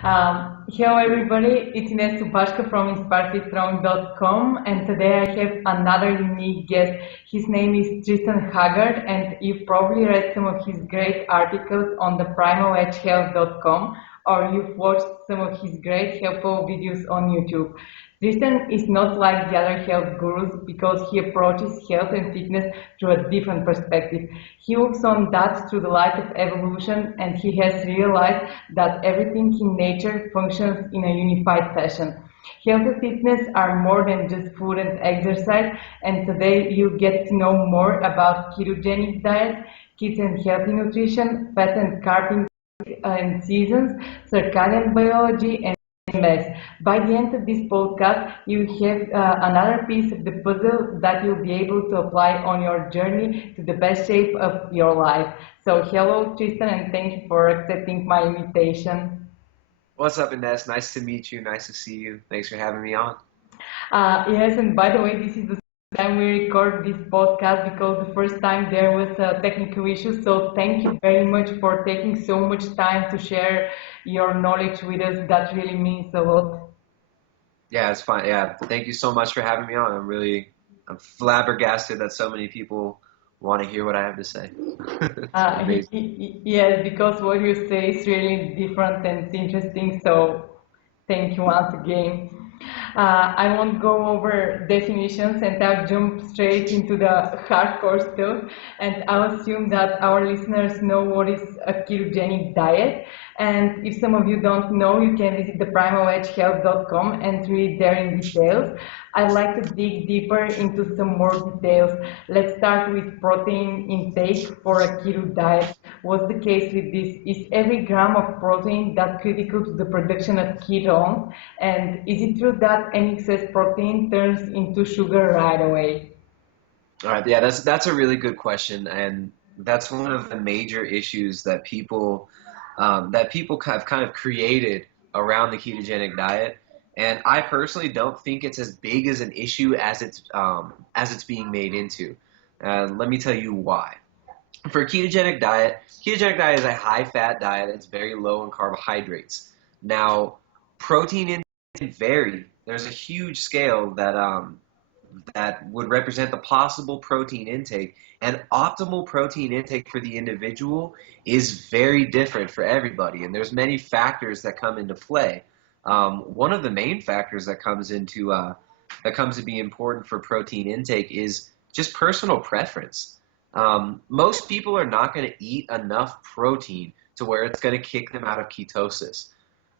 Hello everybody, it's Ines Subashka from InspiredFitStrong.com, and today I have another unique guest. His name is Tristan Haggard, and you've probably read some of his great articles on the primaledgehealth.com, or you've watched some of his great helpful videos on YouTube. Tristan is not like the other health gurus because he approaches health and fitness through a different perspective. He looks on that through the light of evolution, and he has realized that everything in nature functions in a unified fashion. Health and fitness are more than just food and exercise, and today you get to know more about ketogenic diet, kids and healthy nutrition, fat and carb and seasons, circadian biology, and MS. By the end of this podcast, you have another piece of the puzzle that you'll be able to apply on your journey to the best shape of your life. So, hello, Tristan, and thank you for accepting my invitation. What's up, Ines? Nice to meet you. Nice to see you. Thanks for having me on. Yes, and by the way, this is the time we record this podcast because the first time there was a technical issue. So thank you very much for taking so much time to share your knowledge with us. That really means a lot. Yeah, it's fine. Yeah, thank you so much for having me on. I'm flabbergasted that so many people want to hear what I have to say. It's amazing. Yes, because what you say is really different and interesting. So thank you once again. I won't go over definitions and I'll jump straight into the hardcore stuff. And I'll assume that our listeners know what is a ketogenic diet. And if some of you don't know, you can visit the primaledgehealth.com and read there in details. I'd like to dig deeper into some more details. Let's start with protein intake for a keto diet. What's the case with this? Is every gram of protein that critical to the production of ketones? And is it true that any excess protein turns into sugar right away? All right, yeah, that's a really good question, and that's one of the major issues that people have kind of created around the ketogenic diet. And I personally don't think it's as big as an issue as it's being made into. Let me tell you why. For ketogenic diet is a high-fat diet that's very low in carbohydrates. Now, protein intake vary. There's a huge scale that would represent the possible protein intake, and optimal protein intake for the individual is very different for everybody, and there's many factors that come into play. One of the main factors that comes to be important for protein intake is just personal preference. Most people are not going to eat enough protein to where it's going to kick them out of ketosis.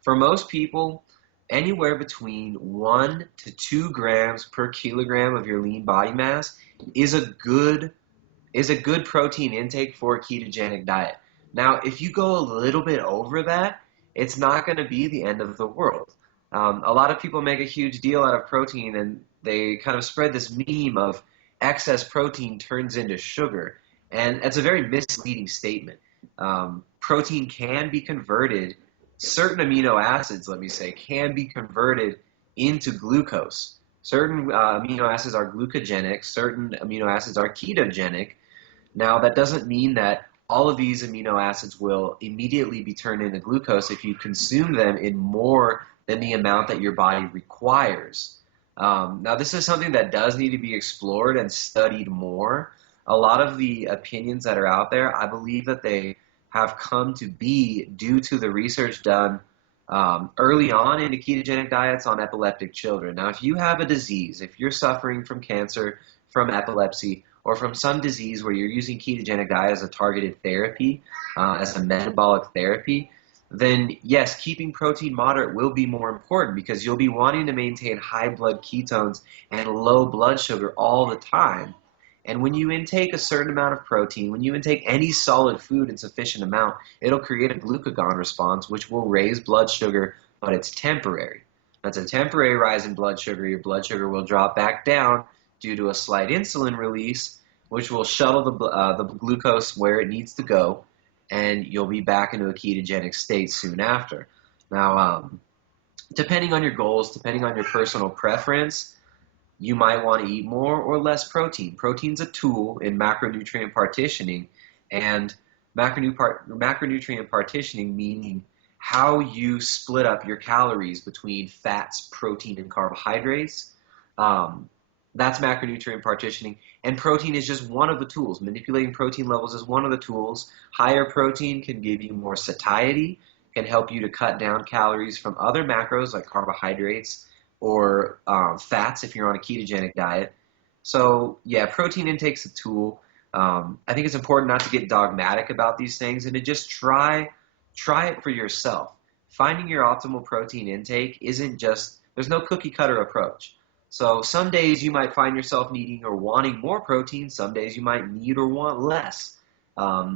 For most people, anywhere between 1 to 2 grams per kilogram of your lean body mass is a good protein intake for a ketogenic diet. Now, if you go a little bit over that, it's not going to be the end of the world. A lot of people make a huge deal out of protein, and they kind of spread this meme of excess protein turns into sugar, and it's a very misleading statement. Protein can be converted, certain amino acids, let me say, can be converted into glucose. Certain amino acids are glucogenic, certain amino acids are ketogenic. Now, that doesn't mean that all of these amino acids will immediately be turned into glucose if you consume them in more than the amount that your body requires. Now, this is something that does need to be explored and studied more. A lot of the opinions that are out there, I believe that they have come to be due to the research done early on in the ketogenic diets on epileptic children. Now, if you have a disease, if you're suffering from cancer, from epilepsy, or from some disease where you're using ketogenic diet as a targeted therapy, as a metabolic therapy, then yes, keeping protein moderate will be more important because you'll be wanting to maintain high blood ketones and low blood sugar all the time. And when you intake a certain amount of protein, when you intake any solid food in sufficient amount, it'll create a glucagon response, which will raise blood sugar, but it's temporary. That's a temporary rise in blood sugar. Your blood sugar will drop back down due to a slight insulin release, which will shuttle the glucose where it needs to go, and you'll be back into a ketogenic state soon after. Now, depending on your goals, depending on your personal preference, you might want to eat more or less protein. Protein's a tool in macronutrient partitioning, and macronutrient partitioning meaning how you split up your calories between fats, protein, and carbohydrates. That's macronutrient partitioning. And protein is just one of the tools. Manipulating protein levels is one of the tools. Higher protein can give you more satiety, can help you to cut down calories from other macros like carbohydrates or fats if you're on a ketogenic diet. So yeah, protein intake's a tool. I think it's important not to get dogmatic about these things and to just try it for yourself. Finding your optimal protein intake isn't just, there's no cookie cutter approach. So some days you might find yourself needing or wanting more protein. Some days you might need or want less. A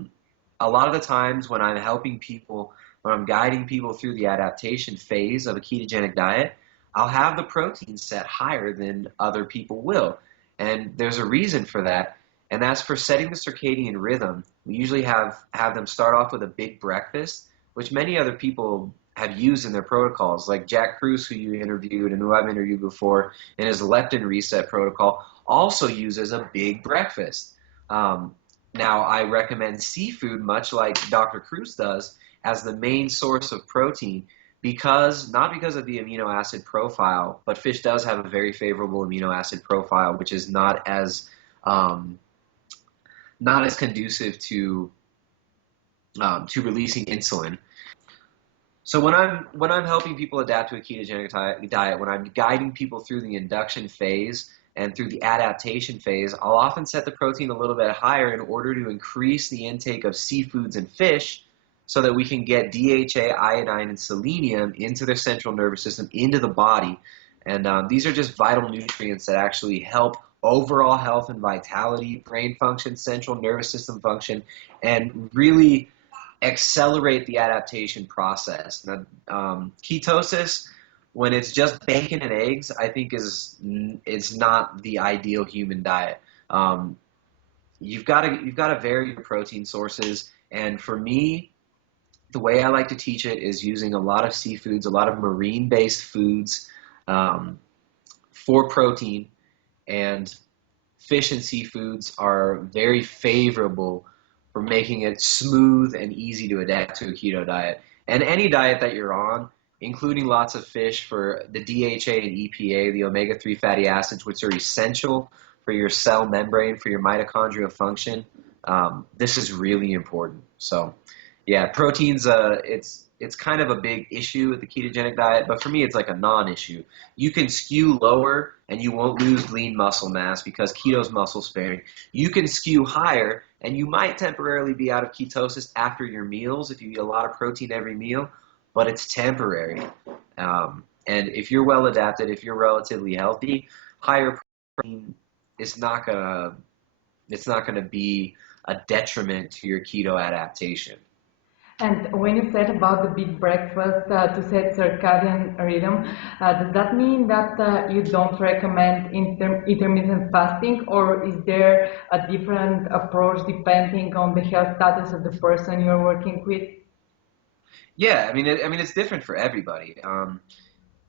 lot of the times when I'm helping people, when I'm guiding people through the adaptation phase of a ketogenic diet, I'll have the protein set higher than other people will. And there's a reason for that. And that's for setting the circadian rhythm. We usually have them start off with a big breakfast, which many other people have used in their protocols, like Jack Kruse, who you interviewed and who I've interviewed before, in his leptin reset protocol, also uses a big breakfast. Now, I recommend seafood, much like Dr. Kruse does, as the main source of protein, not because of the amino acid profile, but fish does have a very favorable amino acid profile, which is not as conducive to releasing insulin. So when I'm helping people adapt to a ketogenic diet, when I'm guiding people through the induction phase and through the adaptation phase, I'll often set the protein a little bit higher in order to increase the intake of seafoods and fish so that we can get DHA, iodine, and selenium into their central nervous system, into the body. And these are just vital nutrients that actually help overall health and vitality, brain function, central nervous system function, and really accelerate the adaptation process. Now, ketosis, when it's just bacon and eggs, I think is not the ideal human diet. You've got to vary your protein sources, and for me, the way I like to teach it is using a lot of seafoods, a lot of marine-based foods for protein, and fish and seafoods are very favorable for making it smooth and easy to adapt to a keto diet. And any diet that you're on, including lots of fish for the DHA and EPA, the omega-3 fatty acids, which are essential for your cell membrane, for your mitochondrial function, this is really important. So yeah, proteins, it's kind of a big issue with the ketogenic diet, but for me it's like a non-issue. You can skew lower and you won't lose lean muscle mass because keto's muscle sparing. You can skew higher and you might temporarily be out of ketosis after your meals if you eat a lot of protein every meal, but it's temporary. And if you're well adapted, if you're relatively healthy, higher protein is not gonna be a detriment to your keto adaptation. And when you said about the big breakfast to set circadian rhythm, does that mean that you don't recommend intermittent fasting, or is there a different approach depending on the health status of the person you're working with? Yeah, I mean it's different for everybody.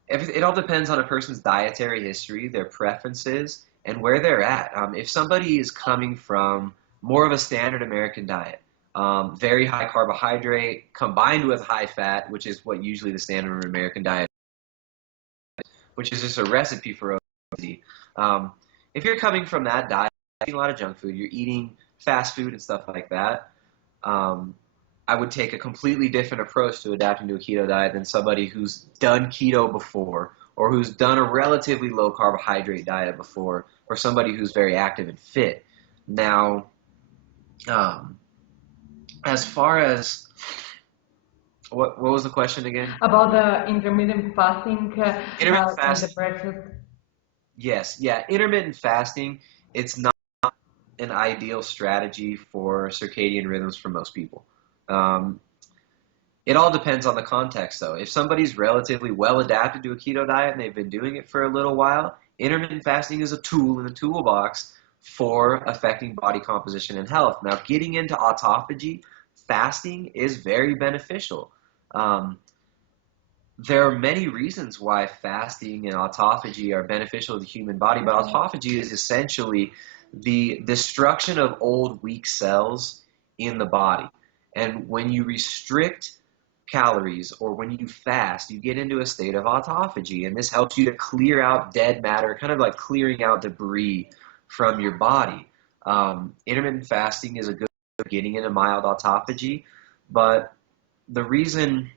It all depends on a person's dietary history, their preferences, and where they're at. If somebody is coming from more of a standard American diet, very high carbohydrate combined with high fat, which is what usually the standard American diet, which is just a recipe for obesity. If you're coming from that diet, eating a lot of junk food, you're eating fast food and stuff like that, I would take a completely different approach to adapting to a keto diet than somebody who's done keto before, or who's done a relatively low carbohydrate diet before, or somebody who's very active and fit. Now, as far as what was the question again? About the intermittent fasting Intermittent fasting. the breakfast. Yes, yeah. Intermittent fasting, it's not an ideal strategy for circadian rhythms for most people. It all depends on the context, though. If somebody's relatively well adapted to a keto diet and they've been doing it for a little while, intermittent fasting is a tool in the toolbox for affecting body composition and health. Now, getting into autophagy, fasting is very beneficial. There are many reasons why fasting and autophagy are beneficial to the human body, but autophagy is essentially the destruction of old, weak cells in the body. And when you restrict calories, or when you fast, you get into a state of autophagy, and this helps you to clear out dead matter, kind of like clearing out debris from your body. Intermittent fasting is a good getting into mild autophagy, but the reason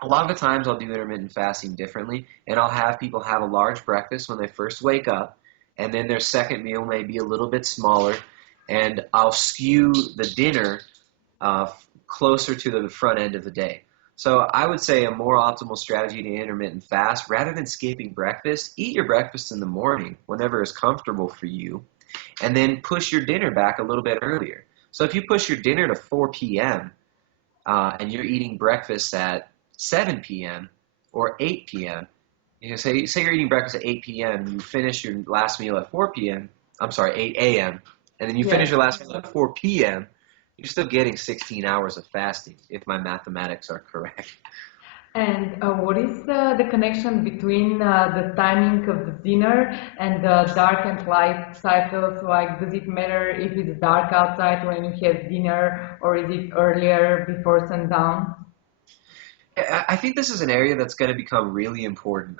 a lot of the times I'll do intermittent fasting differently, and I'll have people have a large breakfast when they first wake up, and then their second meal may be a little bit smaller, and I'll skew the dinner closer to the front end of the day. So I would say a more optimal strategy to intermittent fast, rather than skipping breakfast, eat your breakfast in the morning whenever it's comfortable for you, and then push your dinner back a little bit earlier. So if you push your dinner to 4 p.m. And you're eating breakfast at 7 p.m. or 8 p.m., say you're eating breakfast at 8 p.m., you finish your last meal at 4 p.m., I'm sorry, 8 a.m., and then you finish your last meal at 4 p.m., you're still getting 16 hours of fasting, if my mathematics are correct. And what is the connection between the timing of the dinner and the dark and light cycles? Like, does it matter if it's dark outside when you have dinner, or is it earlier before sundown? I think this is an area that's going to become really important.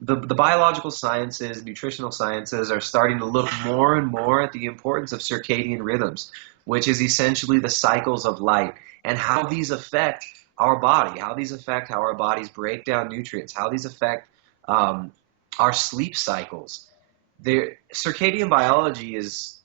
The biological sciences, nutritional sciences are starting to look more and more at the importance of circadian rhythms, which is essentially the cycles of light and how these affect our body, how these affect how our bodies break down nutrients, how these affect our sleep cycles. Circadian biology is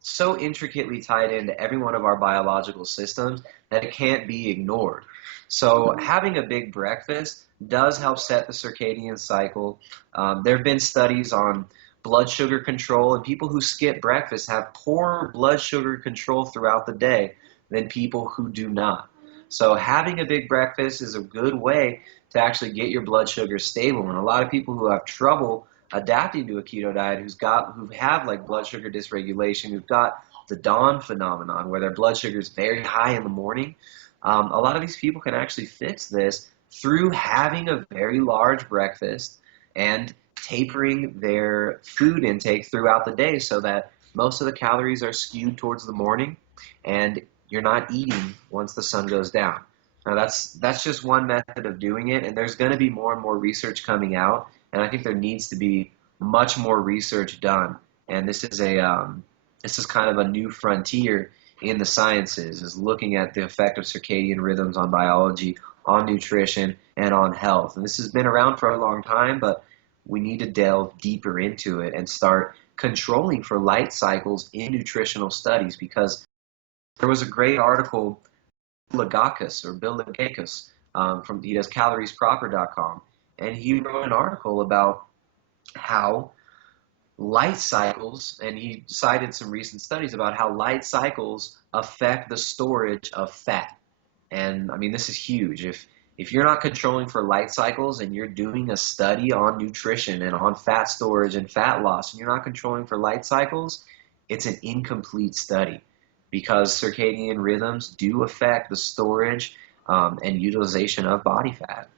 so intricately tied into every one of our biological systems that it can't be ignored. So having a big breakfast does help set the circadian cycle. There have been studies on blood sugar control, and people who skip breakfast have poorer blood sugar control throughout the day than people who do not. So having a big breakfast is a good way to actually get your blood sugar stable. And a lot of people who have trouble adapting to a keto diet, who have like blood sugar dysregulation, who've got the dawn phenomenon where their blood sugar is very high in the morning, a lot of these people can actually fix this through having a very large breakfast and tapering their food intake throughout the day, so that most of the calories are skewed towards the morning and you're not eating once the sun goes down. Now that's just one method of doing it, and there's going to be more and more research coming out, and I think there needs to be much more research done. And this is kind of a new frontier in the sciences, is looking at the effect of circadian rhythms on biology, on nutrition, and on health. And this has been around for a long time, but we need to delve deeper into it and start controlling for light cycles in nutritional studies, because there was a great article, Bill Lagakis, he does caloriesproper.com, and he wrote an article about how light cycles, and he cited some recent studies about how light cycles affect the storage of fat. And I mean, this is huge. If you're not controlling for light cycles and you're doing a study on nutrition and on fat storage and fat loss, and you're not controlling for light cycles, it's an incomplete study, because circadian rhythms do affect the storage and utilization of body fat.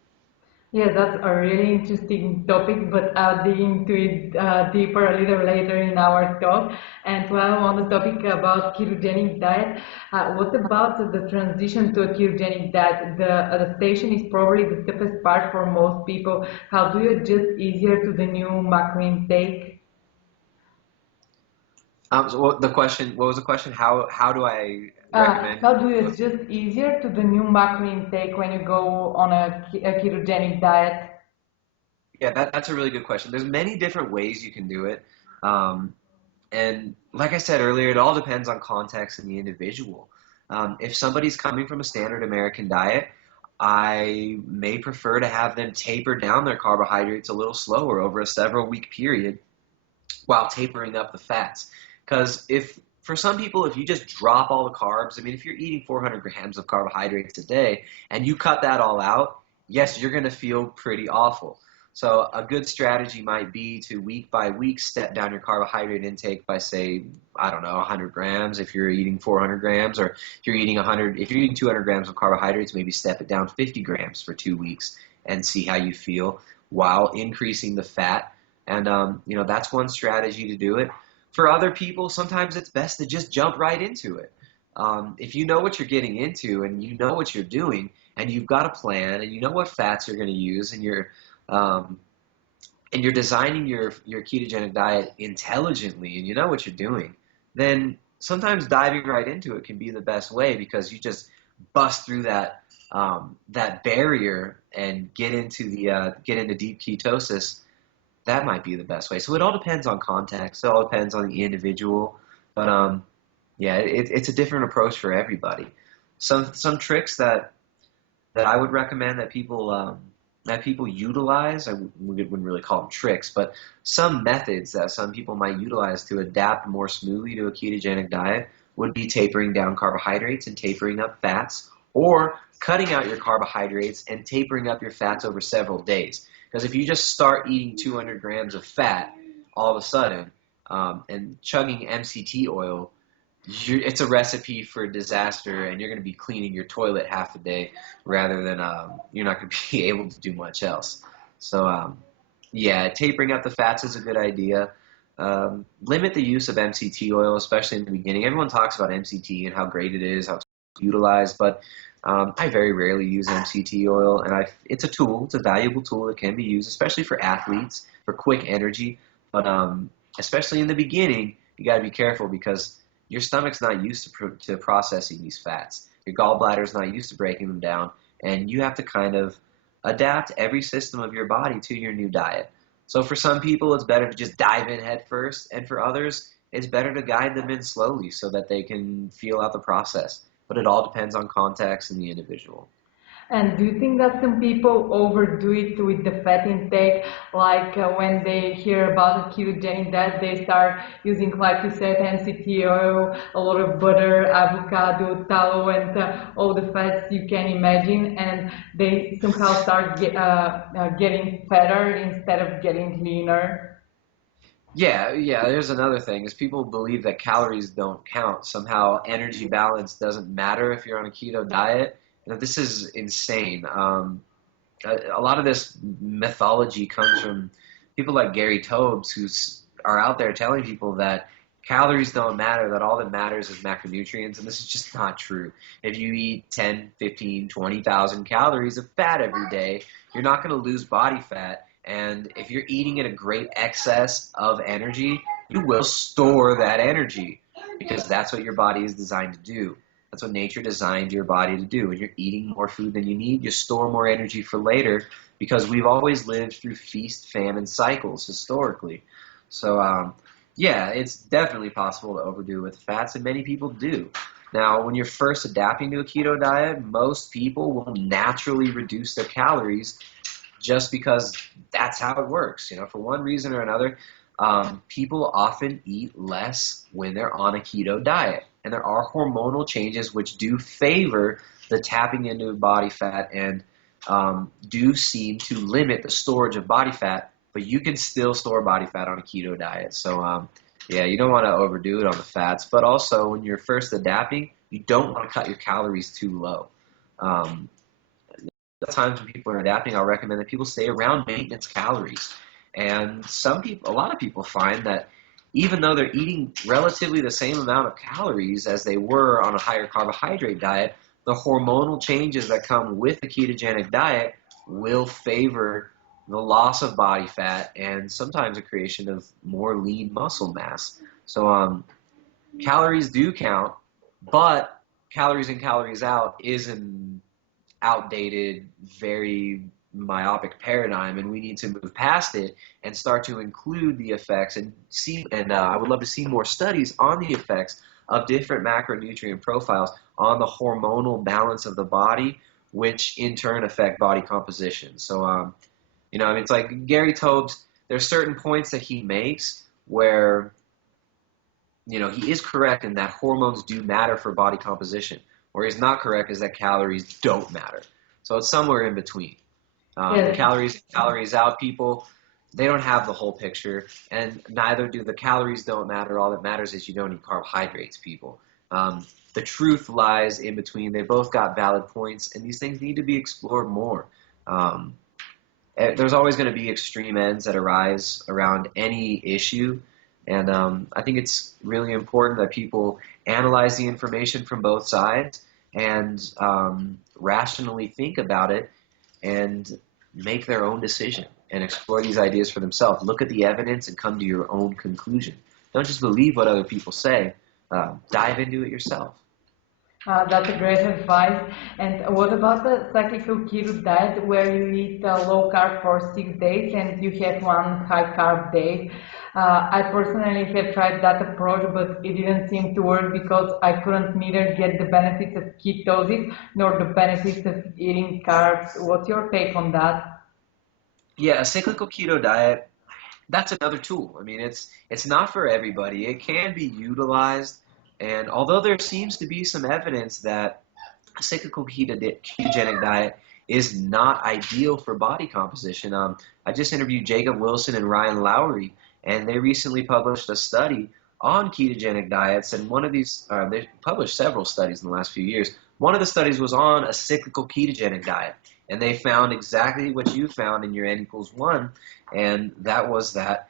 Yeah, that's a really interesting topic, but I'll dig into it deeper a little later in our talk. And while on the topic about ketogenic diet, what about the transition to a ketogenic diet? The adaptation is probably the toughest part for most people. How do you adjust easier to the new macro intake? So what was the question? How do I recommend? How do you adjust easier to the new macro intake when you go on a ketogenic diet? Yeah, that's a really good question. There's many different ways you can do it. And like I said earlier, it all depends on context and the individual. If somebody's coming from a standard American diet, I may prefer to have them taper down their carbohydrates a little slower over a several week period while tapering up the fats. Because for some people, if you just drop all the carbs, I mean, if you're eating 400 grams of carbohydrates a day and you cut that all out, yes, you're going to feel pretty awful. So a good strategy might be to week by week step down your carbohydrate intake by, say, I don't know, 100 grams if you're eating 400 grams, or if you're eating 200 grams of carbohydrates, maybe step it down 50 grams for 2 weeks and see how you feel while increasing the fat. And that's one strategy to do it. For other people, sometimes it's best to just jump right into it. if you know what you're getting into and you know what you're doing and you've got a plan and you know what fats you're going to use um, and you're designing your ketogenic diet intelligently and you know what you're doing, then sometimes diving right into it can be the best way because you just bust through that barrier and get into deep ketosis. That might be the best way. So it all depends on context. It all depends on the individual. But yeah, it's a different approach for everybody. Some tricks that I would recommend that people utilize. I wouldn't really call them tricks, but some methods that some people might utilize to adapt more smoothly to a ketogenic diet would be tapering down carbohydrates and tapering up fats, or cutting out your carbohydrates and tapering up your fats over several days. Because if you just start eating 200 grams of fat all of a sudden and chugging MCT oil, it's a recipe for disaster, and you're going to be cleaning your toilet half a day rather than you're not going to be able to do much else. So yeah, tapering up the fats is a good idea. Limit the use of MCT oil, especially in the beginning. Everyone talks about MCT and how great it is, how it's utilized, but I very rarely use MCT oil, and it's a tool. It's a valuable tool that can be used, especially for athletes, for quick energy. But especially in the beginning, you got to be careful because your stomach's not used to processing these fats. Your gallbladder's not used to breaking them down, and you have to kind of adapt every system of your body to your new diet. So for some people, it's better to just dive in head first, and for others, it's better to guide them in slowly so that they can feel out the process. But it all depends on context and the individual. And do you think that some people overdo it with the fat intake? Like when they hear about a ketogenic diet, they start using, like you said, MCT oil, a lot of butter, avocado, tallow, and all the fats you can imagine, and they somehow start getting fatter instead of getting leaner. Yeah, there's another thing is people believe that calories don't count. Somehow energy balance doesn't matter if you're on a keto diet. You know, this is insane. A lot of this mythology comes from people like Gary Tobes who are out there telling people that calories don't matter, that all that matters is macronutrients, and this is just not true. If you eat 10, 15, 20,000 calories of fat every day, you're not going to lose body fat. And if you're eating at a great excess of energy, you will store that energy because that's what your body is designed to do. That's what nature designed your body to do. When you're eating more food than you need, you store more energy for later because we've always lived through feast-famine cycles historically. So, yeah, it's definitely possible to overdo with fats, and many people do. Now, when you're first adapting to a keto diet, most people will naturally reduce their calories just because that's how it works. You know, for one reason or another, people often eat less when they're on a keto diet. And there are hormonal changes which do favor the tapping into body fat and do seem to limit the storage of body fat, but you can still store body fat on a keto diet. So, yeah, you don't want to overdo it on the fats, but also when you're first adapting, you don't want to cut your calories too low. The times when people are adapting, I'll recommend that people stay around maintenance calories. And a lot of people find that even though they're eating relatively the same amount of calories as they were on a higher carbohydrate diet, the hormonal changes that come with the ketogenic diet will favor the loss of body fat and sometimes the creation of more lean muscle mass. So calories do count, but calories in, calories out is an outdated, very myopic paradigm, and we need to move past it and start to include the effects and see. And I would love to see more studies on the effects of different macronutrient profiles on the hormonal balance of the body, which in turn affect body composition. So, you know, I mean, it's like Gary Tobes. There's certain points that he makes where, you know, he is correct in that hormones do matter for body composition. Where he's not correct is that calories don't matter. So it's somewhere in between. The calories out people, they don't have the whole picture, and neither do the calories don't matter. All that matters is you don't eat carbohydrates, people. The truth lies in between. They both got valid points, and these things need to be explored more. There's always going to be extreme ends that arise around any issue, And I think it's really important that people analyze the information from both sides and rationally think about it and make their own decision and explore these ideas for themselves. Look at the evidence and come to your own conclusion. Don't just believe what other people say. Dive into it yourself. That's a great advice. And what about the cyclical keto diet where you eat low carb for 6 days and you have one high carb day? I personally have tried that approach, but it didn't seem to work because I couldn't neither get the benefits of ketosis nor the benefits of eating carbs. What's your take on that? Yeah, a cyclical keto diet, that's another tool. I mean, it's not for everybody. It can be utilized, and although there seems to be some evidence that a cyclical ketogenic diet is not ideal for body composition, I just interviewed Jacob Wilson and Ryan Lowry, and they recently published a study on ketogenic diets, and one of these, they published several studies in the last few years. One of the studies was on a cyclical ketogenic diet, and they found exactly what you found in your N=1, and that was that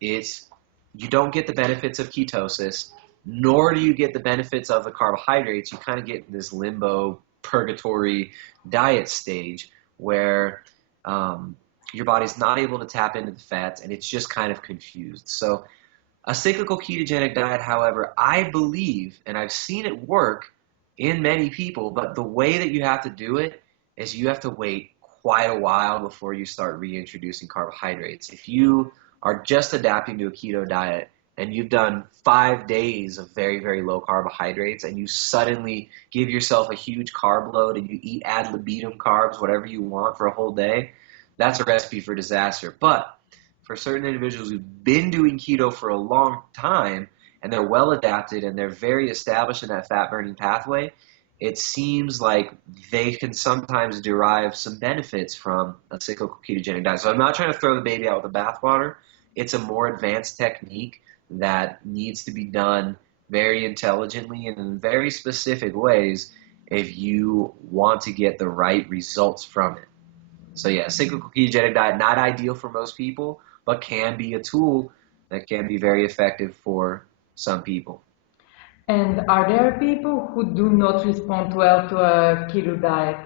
you don't get the benefits of ketosis, nor do you get the benefits of the carbohydrates. You kind of get this limbo, purgatory diet stage where your body's not able to tap into the fats, and it's just kind of confused. So a cyclical ketogenic diet, however, I believe, and I've seen it work in many people, but the way that you have to do it is you have to wait quite a while before you start reintroducing carbohydrates. If you are just adapting to a keto diet and you've done 5 days of very, very low carbohydrates and you suddenly give yourself a huge carb load and you eat ad libitum carbs, whatever you want for a whole day, that's a recipe for disaster. But for certain individuals who've been doing keto for a long time and they're well adapted and they're very established in that fat burning pathway, it seems like they can sometimes derive some benefits from a cyclical ketogenic diet. So I'm not trying to throw the baby out with the bathwater. It's a more advanced technique that needs to be done very intelligently and in very specific ways if you want to get the right results from it. So yeah, cyclical ketogenic diet, not ideal for most people, but can be a tool that can be very effective for some people. And are there people who do not respond well to a keto diet?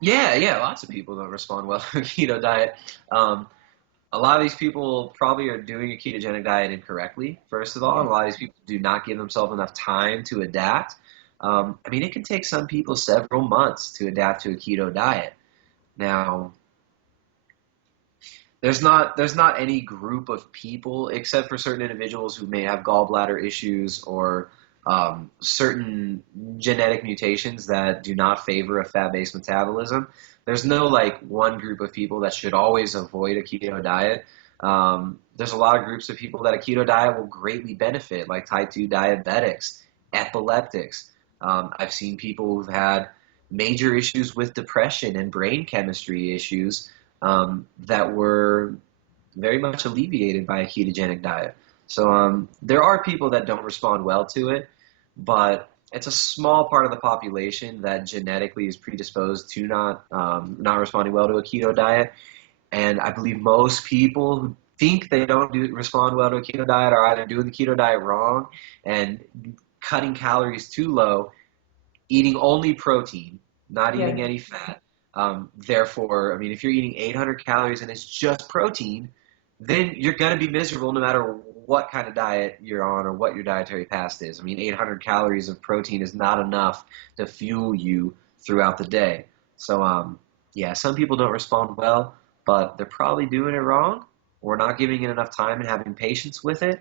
Yeah, lots of people don't respond well to a keto diet. A lot of these people probably are doing a ketogenic diet incorrectly, first of all, and a lot of these people do not give themselves enough time to adapt. I mean, it can take some people several months to adapt to a keto diet. Now, there's not any group of people, except for certain individuals who may have gallbladder issues or certain genetic mutations that do not favor a fat-based metabolism. There's no like one group of people that should always avoid a keto diet. There's a lot of groups of people that a keto diet will greatly benefit, like type 2 diabetics, epileptics. I've seen people who've had major issues with depression and brain chemistry issues that were very much alleviated by a ketogenic diet. So there are people that don't respond well to it, but it's a small part of the population that genetically is predisposed to not responding well to a keto diet. And I believe most people who think they don't respond well to a keto diet are either doing the keto diet wrong and cutting calories too low, eating only protein, not eating any fat. Therefore, I mean, if you're eating 800 calories and it's just protein, then you're going to be miserable no matter what kind of diet you're on or what your dietary past is. I mean, 800 calories of protein is not enough to fuel you throughout the day. So, yeah, some people don't respond well, but they're probably doing it wrong or not giving it enough time and having patience with it.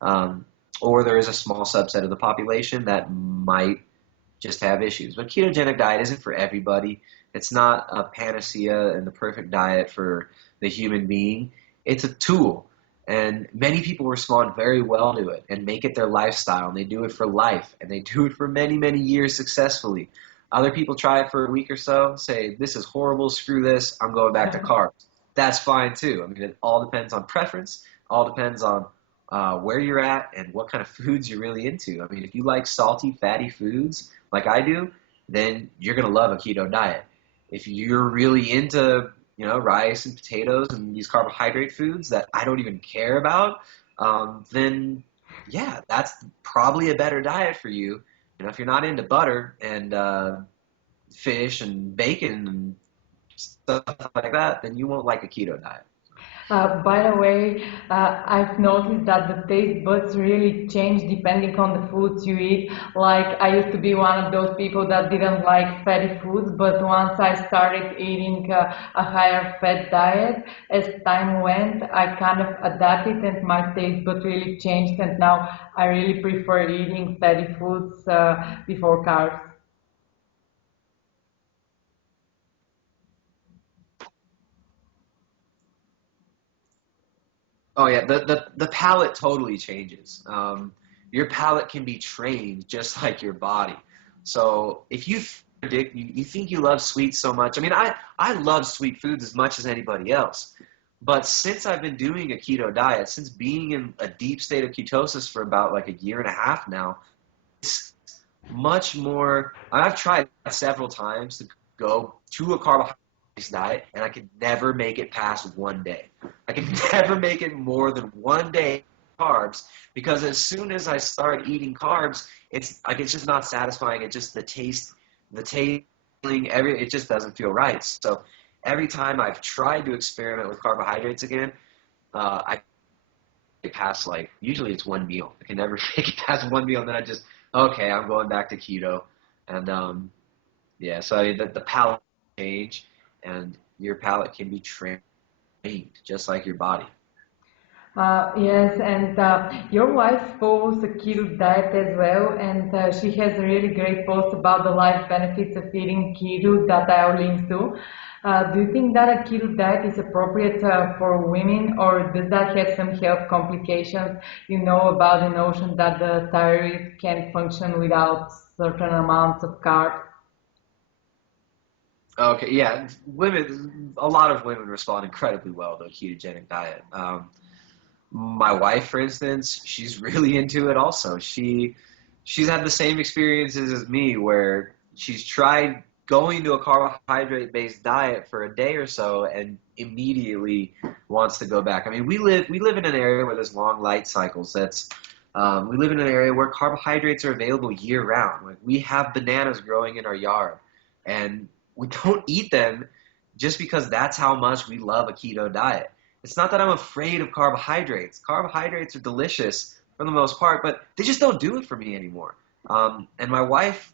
Or there is a small subset of the population that might just have issues. But ketogenic diet isn't for everybody. It's not a panacea and the perfect diet for the human being. It's a tool. And many people respond very well to it and make it their lifestyle. And they do it for life. And they do it for many, many years successfully. Other people try it for a week or so, say, this is horrible, screw this, I'm going back to carbs. That's fine too. I mean, it all depends on preference. All depends on where you're at and what kind of foods you're really into. I mean, if you like salty, fatty foods like I do, then you're going to love a keto diet. If you're really into, rice and potatoes and these carbohydrate foods that I don't even care about, then yeah, that's probably a better diet for you. You know, if you're not into butter and fish and bacon and stuff like that, then you won't like a keto diet. By the way, I've noticed that the taste buds really change depending on the foods you eat. Like, I used to be one of those people that didn't like fatty foods, but once I started eating a higher fat diet, as time went, I kind of adapted and my taste bud really changed, and now I really prefer eating fatty foods before carbs. Oh yeah, the palate totally changes. Your palate can be trained just like your body. So if you think you love sweets so much, I mean, I love sweet foods as much as anybody else. But since I've been doing a keto diet, since being in a deep state of ketosis for about like a year and a half now, it's much more. I've tried several times to go to a carbohydrate diet, and I could never make it past one day. I could never make it more than one day carbs because as soon as I start eating carbs, it's like it's just not satisfying. It just the taste, it just doesn't feel right. So every time I've tried to experiment with carbohydrates again, I get past like usually it's one meal. I can never make it past one meal, and then I just okay, I'm going back to keto, and yeah. So I mean, the palate change, and your palate can be trained just like your body. Yes, and your wife follows a keto diet as well, and she has a really great post about the life benefits of eating keto that I'll link to. Do you think that a keto diet is appropriate for women, or does that have some health complications? You know about the notion that the thyroid can function without certain amounts of carbs. Okay, yeah, a lot of women respond incredibly well to a ketogenic diet. My wife, for instance, she's really into it also. She's had the same experiences as me where she's tried going to a carbohydrate based diet for a day or so and immediately wants to go back. I mean, we live in an area where there's long light cycles. We live in an area where carbohydrates are available year round. Like we have bananas growing in our yard, and we don't eat them just because that's how much we love a keto diet. It's not that I'm afraid of carbohydrates. Carbohydrates are delicious for the most part, but they just don't do it for me anymore. And my wife,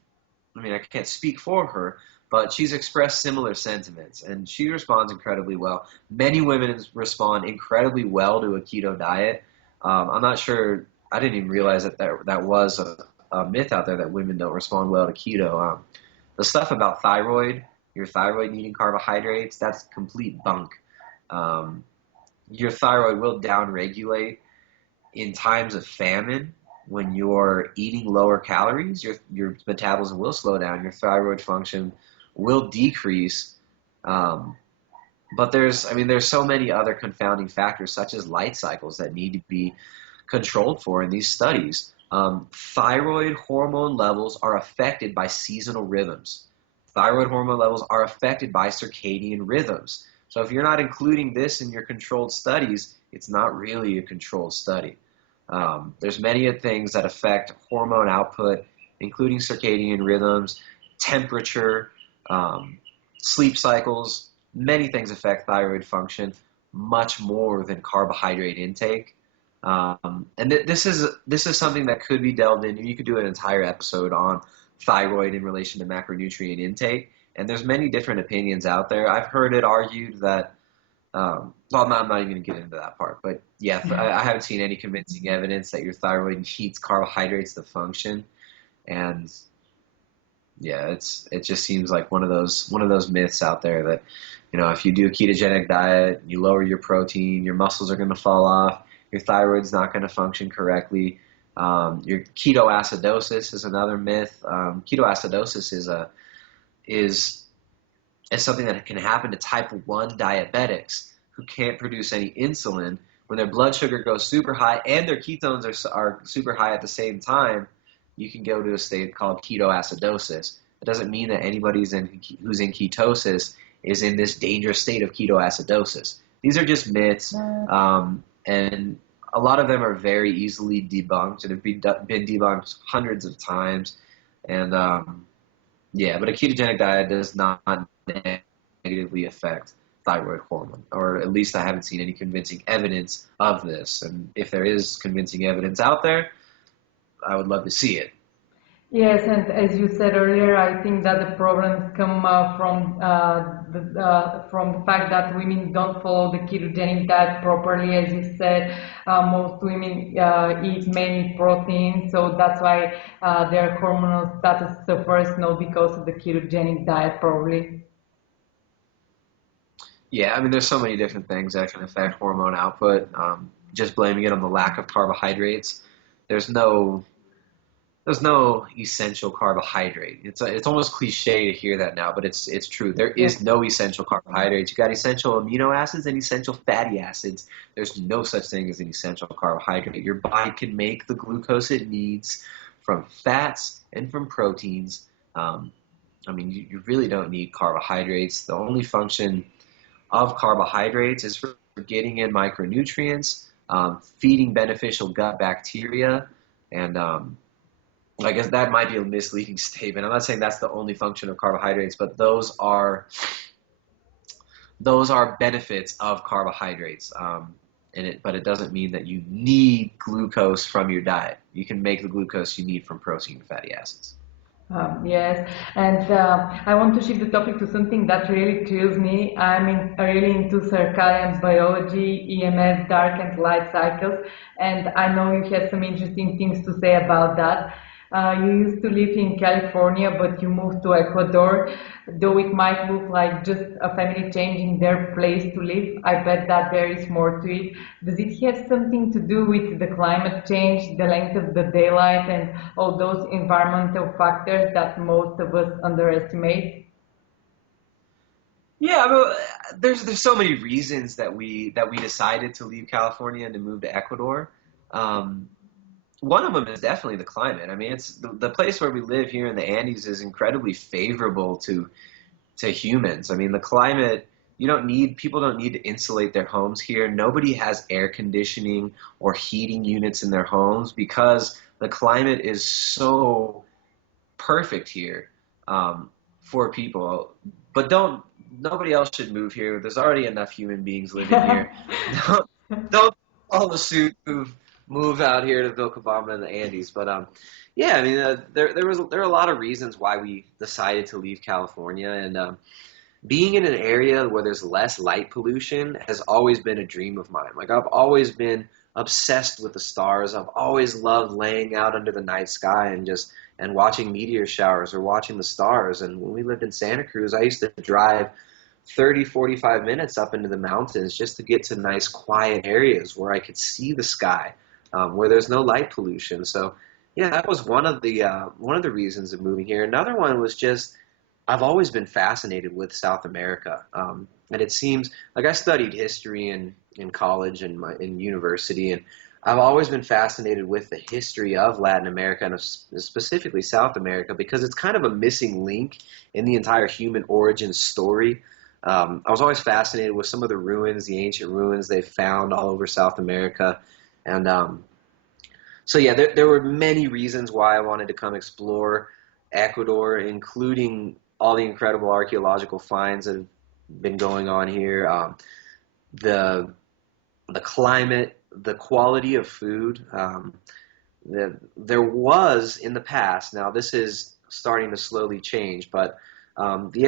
I mean, I can't speak for her, but she's expressed similar sentiments, and she responds incredibly well. Many women respond incredibly well to a keto diet. I'm not sure. I didn't even realize that was a myth out there that women don't respond well to keto. The stuff about your thyroid needing carbohydrates, that's complete bunk. Um, your thyroid will downregulate in times of famine. When you're eating lower calories, your metabolism will slow down. Your thyroid function will decrease. Um, but there's so many other confounding factors, such as light cycles, that need to be controlled for in these studies. Thyroid hormone levels are affected by seasonal rhythms. Thyroid hormone levels are affected by circadian rhythms. So if you're not including this in your controlled studies, it's not really a controlled study. There's many things that affect hormone output, including circadian rhythms, temperature, sleep cycles. Many things affect thyroid function much more than carbohydrate intake. This is something that could be delved into. You could do an entire episode on thyroid in relation to macronutrient intake. And there's many different opinions out there. I've heard it argued that, well, I'm not even going to get into that part. But yeah, I haven't seen any convincing evidence that your thyroid needs carbohydrates to function. And yeah, it just seems like one of those myths out there that, if you do a ketogenic diet, you lower your protein, your muscles are going to fall off, your thyroid's not going to function correctly. Your ketoacidosis is another myth. Ketoacidosis is something that can happen to type 1 diabetics who can't produce any insulin. When their blood sugar goes super high and their ketones are super high at the same time, you can go to a state called ketoacidosis. It doesn't mean that anybody who's in ketosis is in this dangerous state of ketoacidosis. These are just myths, and a lot of them are very easily debunked and have been debunked hundreds of times. And yeah, but a ketogenic diet does not negatively affect thyroid hormone, or at least I haven't seen any convincing evidence of this. And if there is convincing evidence out there, I would love to see it. Yes, and as you said earlier, I think that the problems come from the fact that women don't follow the ketogenic diet properly. As you said, most women eat mainly protein, so that's why their hormonal status suffers, not because of the ketogenic diet, probably. Yeah, I mean, there's so many different things that can affect hormone output. Just blaming it on the lack of carbohydrates, there's no essential carbohydrate. It's almost cliche to hear that now, but it's true. There is no essential carbohydrates. You got essential amino acids and essential fatty acids. There's no such thing as an essential carbohydrate. Your body can make the glucose it needs from fats and from proteins. I mean, you really don't need carbohydrates. The only function of carbohydrates is for getting in micronutrients, feeding beneficial gut bacteria, and I guess that might be a misleading statement. I'm not saying that's the only function of carbohydrates, but those are benefits of carbohydrates. But it doesn't mean that you need glucose from your diet. You can make the glucose you need from protein and fatty acids. Yes, and I want to shift the topic to something that really thrills me. Really into circadian biology, EMF, dark and light cycles, and I know you have some interesting things to say about that. You used to live in California, but you moved to Ecuador. Though it might look like just a family changing their place to live, I bet that there is more to it. Does it have something to do with the climate change, the length of the daylight, and all those environmental factors that most of us underestimate? Yeah, well, there's so many reasons that we decided to leave California and to move to Ecuador. One of them is definitely the climate. I mean, it's the place where we live here in the Andes is incredibly favorable to humans. I mean, the climate, people don't need to insulate their homes here. Nobody has air conditioning or heating units in their homes because the climate is so perfect here for people. But nobody else should move here. There's already enough human beings living here. Don't follow suit. Move out here to Vilcabamba in the Andes. But yeah, I mean, there are a lot of reasons why we decided to leave California, and being in an area where there's less light pollution has always been a dream of mine. Like, I've always been obsessed with the stars. I've always loved laying out under the night sky and watching meteor showers or watching the stars. And when we lived in Santa Cruz, I used to drive 30, 45 minutes up into the mountains just to get to nice quiet areas where I could see the sky. Where there's no light pollution. So yeah, that was one of the reasons of moving here. Another one was just I've always been fascinated with South America, and it seems like I studied history in college and in university, and I've always been fascinated with the history of Latin America and specifically South America because it's kind of a missing link in the entire human origin story. I was always fascinated with some of the ruins, the ancient ruins they found all over South America. And so, yeah, there were many reasons why I wanted to come explore Ecuador, including all the incredible archaeological finds that have been going on here, the climate, the quality of food. There was in the past, now this is starting to slowly change, but the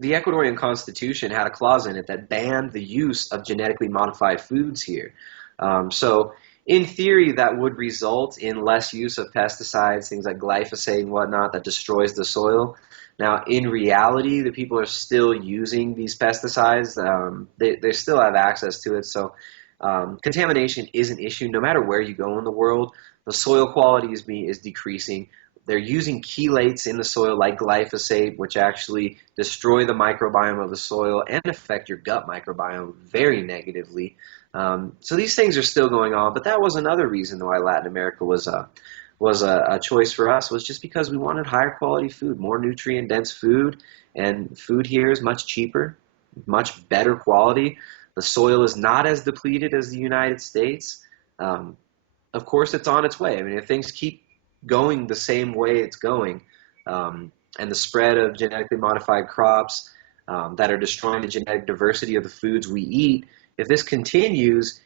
Ecuadorian constitution had a clause in it that banned the use of genetically modified foods here. So in theory, that would result in less use of pesticides, things like glyphosate and whatnot that destroys the soil. Now, in reality, the people are still using these pesticides. They still have access to it. So contamination is an issue no matter where you go in the world. The soil quality is decreasing. They're using chelates in the soil like glyphosate, which actually destroy the microbiome of the soil and affect your gut microbiome very negatively. So these things are still going on, but that was another reason why Latin America was a choice for us, was just because we wanted higher quality food, more nutrient dense food, and food here is much cheaper, much better quality. The soil is not as depleted as the United States. Of course, it's on its way. I mean, if things keep going the same way it's going, and the spread of genetically modified crops that are destroying the genetic diversity of the foods we eat, if this continues,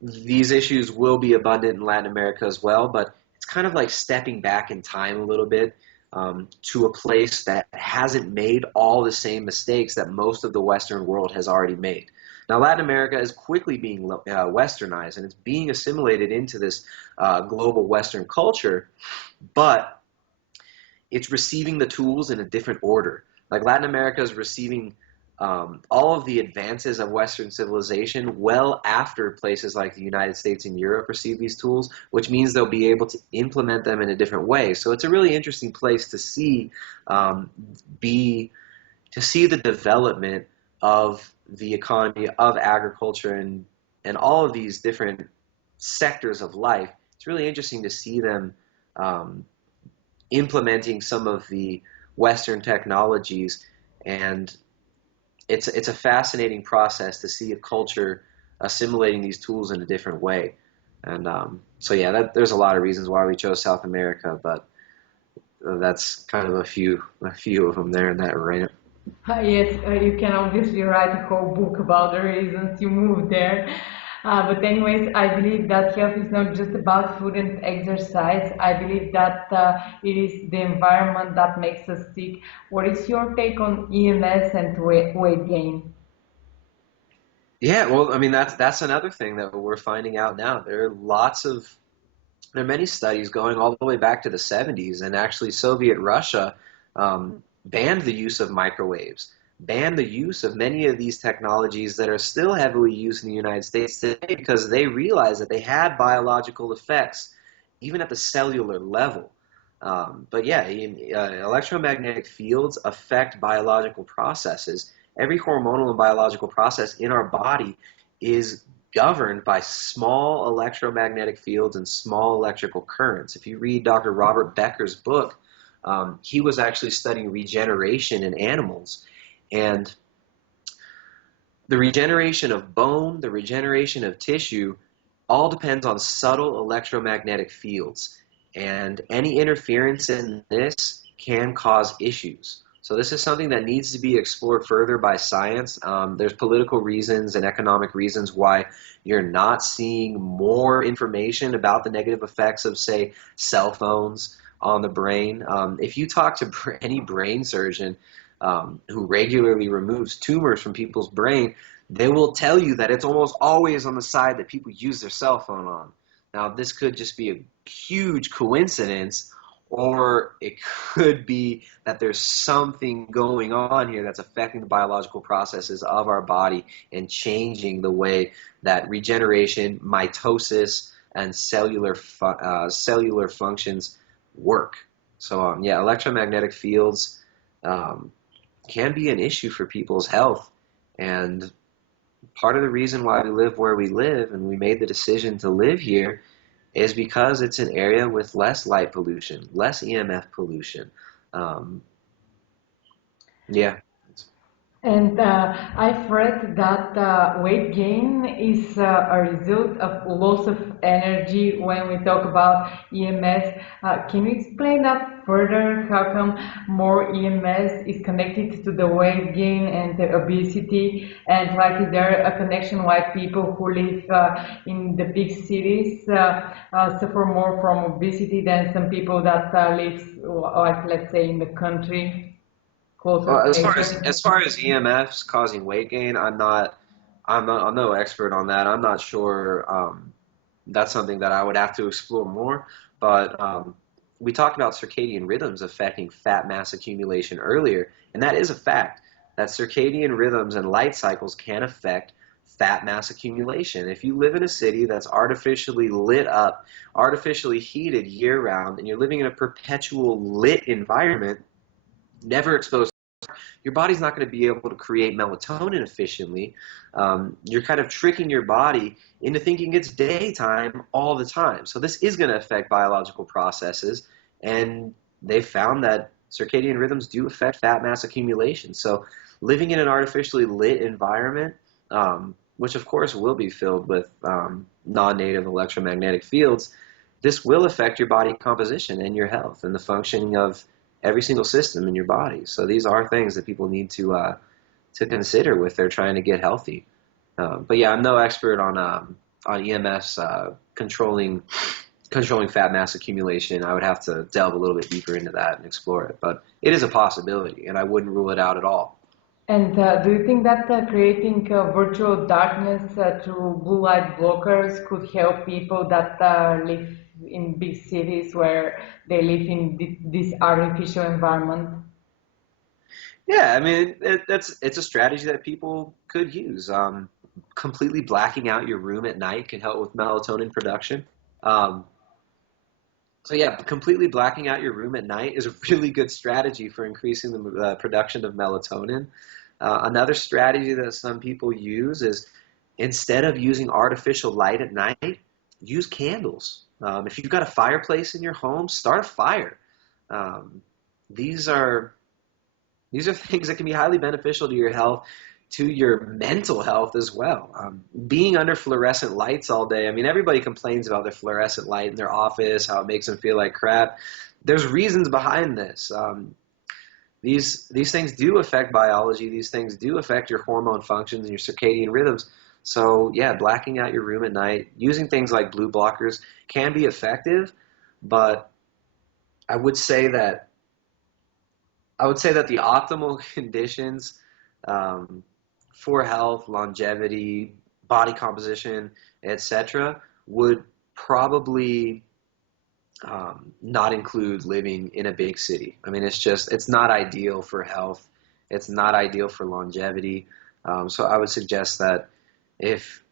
these issues will be abundant in Latin America as well, but it's kind of like stepping back in time a little bit to a place that hasn't made all the same mistakes that most of the Western world has already made. Now, Latin America is quickly being westernized, and it's being assimilated into this global Western culture, but it's receiving the tools in a different order. Like Latin America is receiving all of the advances of Western civilization well after places like the United States and Europe receive these tools, which means they'll be able to implement them in a different way. So it's a really interesting place to see the development of the economy, of agriculture, and all of these different sectors of life. It's really interesting to see them implementing some of the Western technologies, and it's a fascinating process to see a culture assimilating these tools in a different way. And so yeah, there's a lot of reasons why we chose South America, but that's kind of a few of them there in that rant. Yes, you can obviously write a whole book about the reasons you moved there. But anyways, I believe that health is not just about food and exercise. I believe that it is the environment that makes us sick. What is your take on EMS and weight gain? Yeah, well, I mean that's another thing that we're finding out now. There are many studies going all the way back to the 70s, and actually Soviet Russia banned the use of microwaves, banned the use of many of these technologies that are still heavily used in the United States today because they realized that they had biological effects, even at the cellular level. But yeah, electromagnetic fields affect biological processes. Every hormonal and biological process in our body is governed by small electromagnetic fields and small electrical currents. If you read Dr. Robert Becker's book, he was actually studying regeneration in animals. And the regeneration of bone, the regeneration of tissue, all depends on subtle electromagnetic fields. And any interference in this can cause issues. So this is something that needs to be explored further by science. There's political reasons and economic reasons why you're not seeing more information about the negative effects of, say, cell phones on the brain. If you talk to any brain surgeon who regularly removes tumors from people's brain, they will tell you that it's almost always on the side that people use their cell phone on. Now, this could just be a huge coincidence, or it could be that there's something going on here that's affecting the biological processes of our body and changing the way that regeneration, mitosis, and cellular functions work. So yeah, electromagnetic fields can be an issue for people's health, and part of the reason why we live where we live and we made the decision to live here is because it's an area with less light pollution, less EMF pollution. Yeah. And I've read that weight gain is a result of loss of energy when we talk about EMS. Can you explain that further? How come more EMS is connected to the weight gain and the obesity? And like, is there a connection why people who live in the big cities suffer more from obesity than some people that live, like, let's say, in the country? As far as EMFs causing weight gain, I'm no expert on that. I'm not sure. That's something that I would have to explore more. But we talked about circadian rhythms affecting fat mass accumulation earlier, and that is a fact. That circadian rhythms and light cycles can affect fat mass accumulation. If you live in a city that's artificially lit up, artificially heated year round, and you're living in a perpetual lit environment, never exposed, your body's not going to be able to create melatonin efficiently. You're kind of tricking your body into thinking it's daytime all the time. So this is going to affect biological processes, and they found that circadian rhythms do affect fat mass accumulation. So living in an artificially lit environment which of course will be filled with non-native electromagnetic fields, this will affect your body composition and your health and the functioning of every single system in your body. So these are things that people need to consider if they're trying to get healthy. But yeah, I'm no expert on EMS controlling fat mass accumulation. I would have to delve a little bit deeper into that and explore it. But it is a possibility, and I wouldn't rule it out at all. And do you think that creating virtual darkness through blue light blockers could help people that live in big cities where they live in this artificial environment? Yeah, I mean, it's a strategy that people could use. Completely blacking out your room at night can help with melatonin production. Um, so yeah, completely blacking out your room at night is a really good strategy for increasing the production of melatonin. Another strategy that some people use is instead of using artificial light at night, use candles. If you've got a fireplace in your home, start a fire. Um, these are these are things that can be highly beneficial to your health, to your mental health as well. Being under fluorescent lights all day, I mean, everybody complains about their fluorescent light in their office, how it makes them feel like crap. There's reasons behind this. These things do affect biology. These things do affect your hormone functions and your circadian rhythms. So yeah, blacking out your room at night, using things like blue blockers can be effective, but I would say that the optimal conditions um, for health, longevity, body composition, etc., would probably not include living in a big city. I mean, it's not ideal for health. It's not ideal for longevity. So I would suggest that if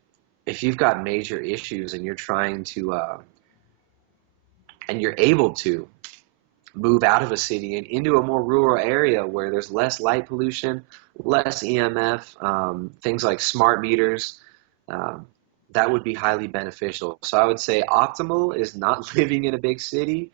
you've got major issues and you're trying to and you're able to move out of a city and into a more rural area where there's less light pollution, less EMF, things like smart meters, um, that would be highly beneficial. So I would say optimal is not living in a big city,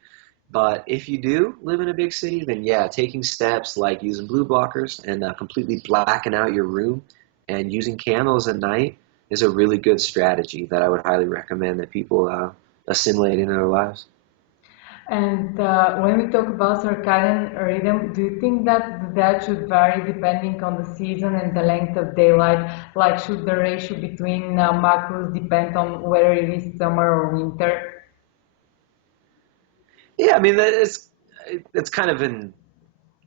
but if you do live in a big city, then yeah, taking steps like using blue blockers and completely blacking out your room and using candles at night is a really good strategy that I would highly recommend that people assimilate into their lives. And when we talk about circadian rhythm, do you think that that should vary depending on the season and the length of daylight? Like, should the ratio between macros depend on whether it is summer or winter? Yeah, I mean it's kind of an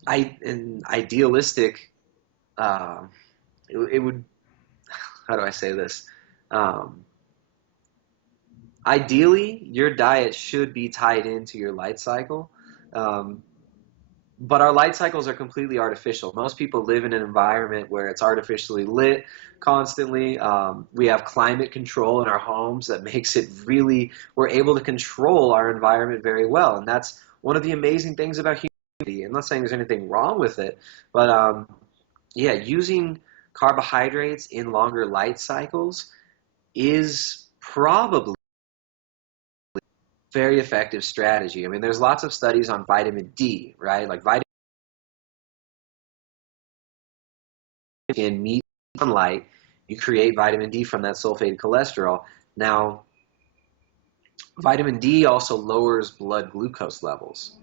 idealistic. Uh, it would, how do I say this? Um, Ideally, your diet should be tied into your light cycle, um, but our light cycles are completely artificial. Most people live in an environment where it's artificially lit constantly. We have climate control in our homes that makes it really, we're able to control our environment very well. And that's one of the amazing things about humanity. I'm not saying there's anything wrong with it, but yeah, using carbohydrates in longer light cycles is probably very effective strategy. I mean, there's lots of studies on vitamin D, right? Like vitamin D in meat, sunlight, you create vitamin D from that sulfated cholesterol. Now, vitamin D also lowers blood glucose levels.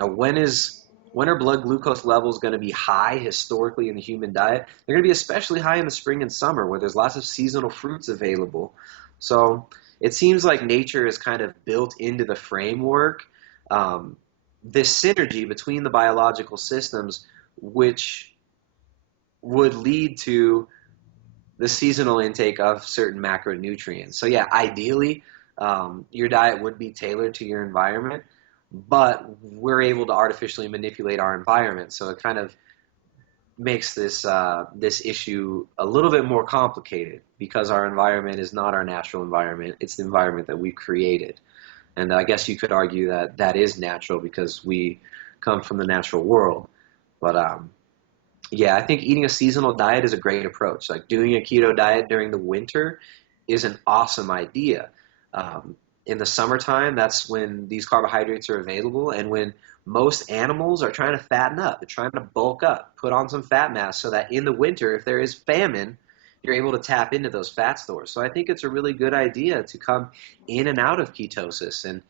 Now, when are blood glucose levels going to be high historically in the human diet? They're going to be especially high in the spring and summer where there's lots of seasonal fruits available. So it seems like nature is kind of built into the framework, um, this synergy between the biological systems, which would lead to the seasonal intake of certain macronutrients. So yeah, ideally, your diet would be tailored to your environment, but we're able to artificially manipulate our environment. So it kind of makes this issue a little bit more complicated because our environment is not our natural environment. It's the environment that we've created. And I guess you could argue that that is natural because we come from the natural world. But yeah, I think eating a seasonal diet is a great approach. Like doing a keto diet during the winter is an awesome idea. In the summertime, that's when these carbohydrates are available and when most animals are trying to fatten up. They're trying to bulk up, put on some fat mass so that in the winter, if there is famine, you're able to tap into those fat stores. So I think it's a really good idea to come in and out of ketosis and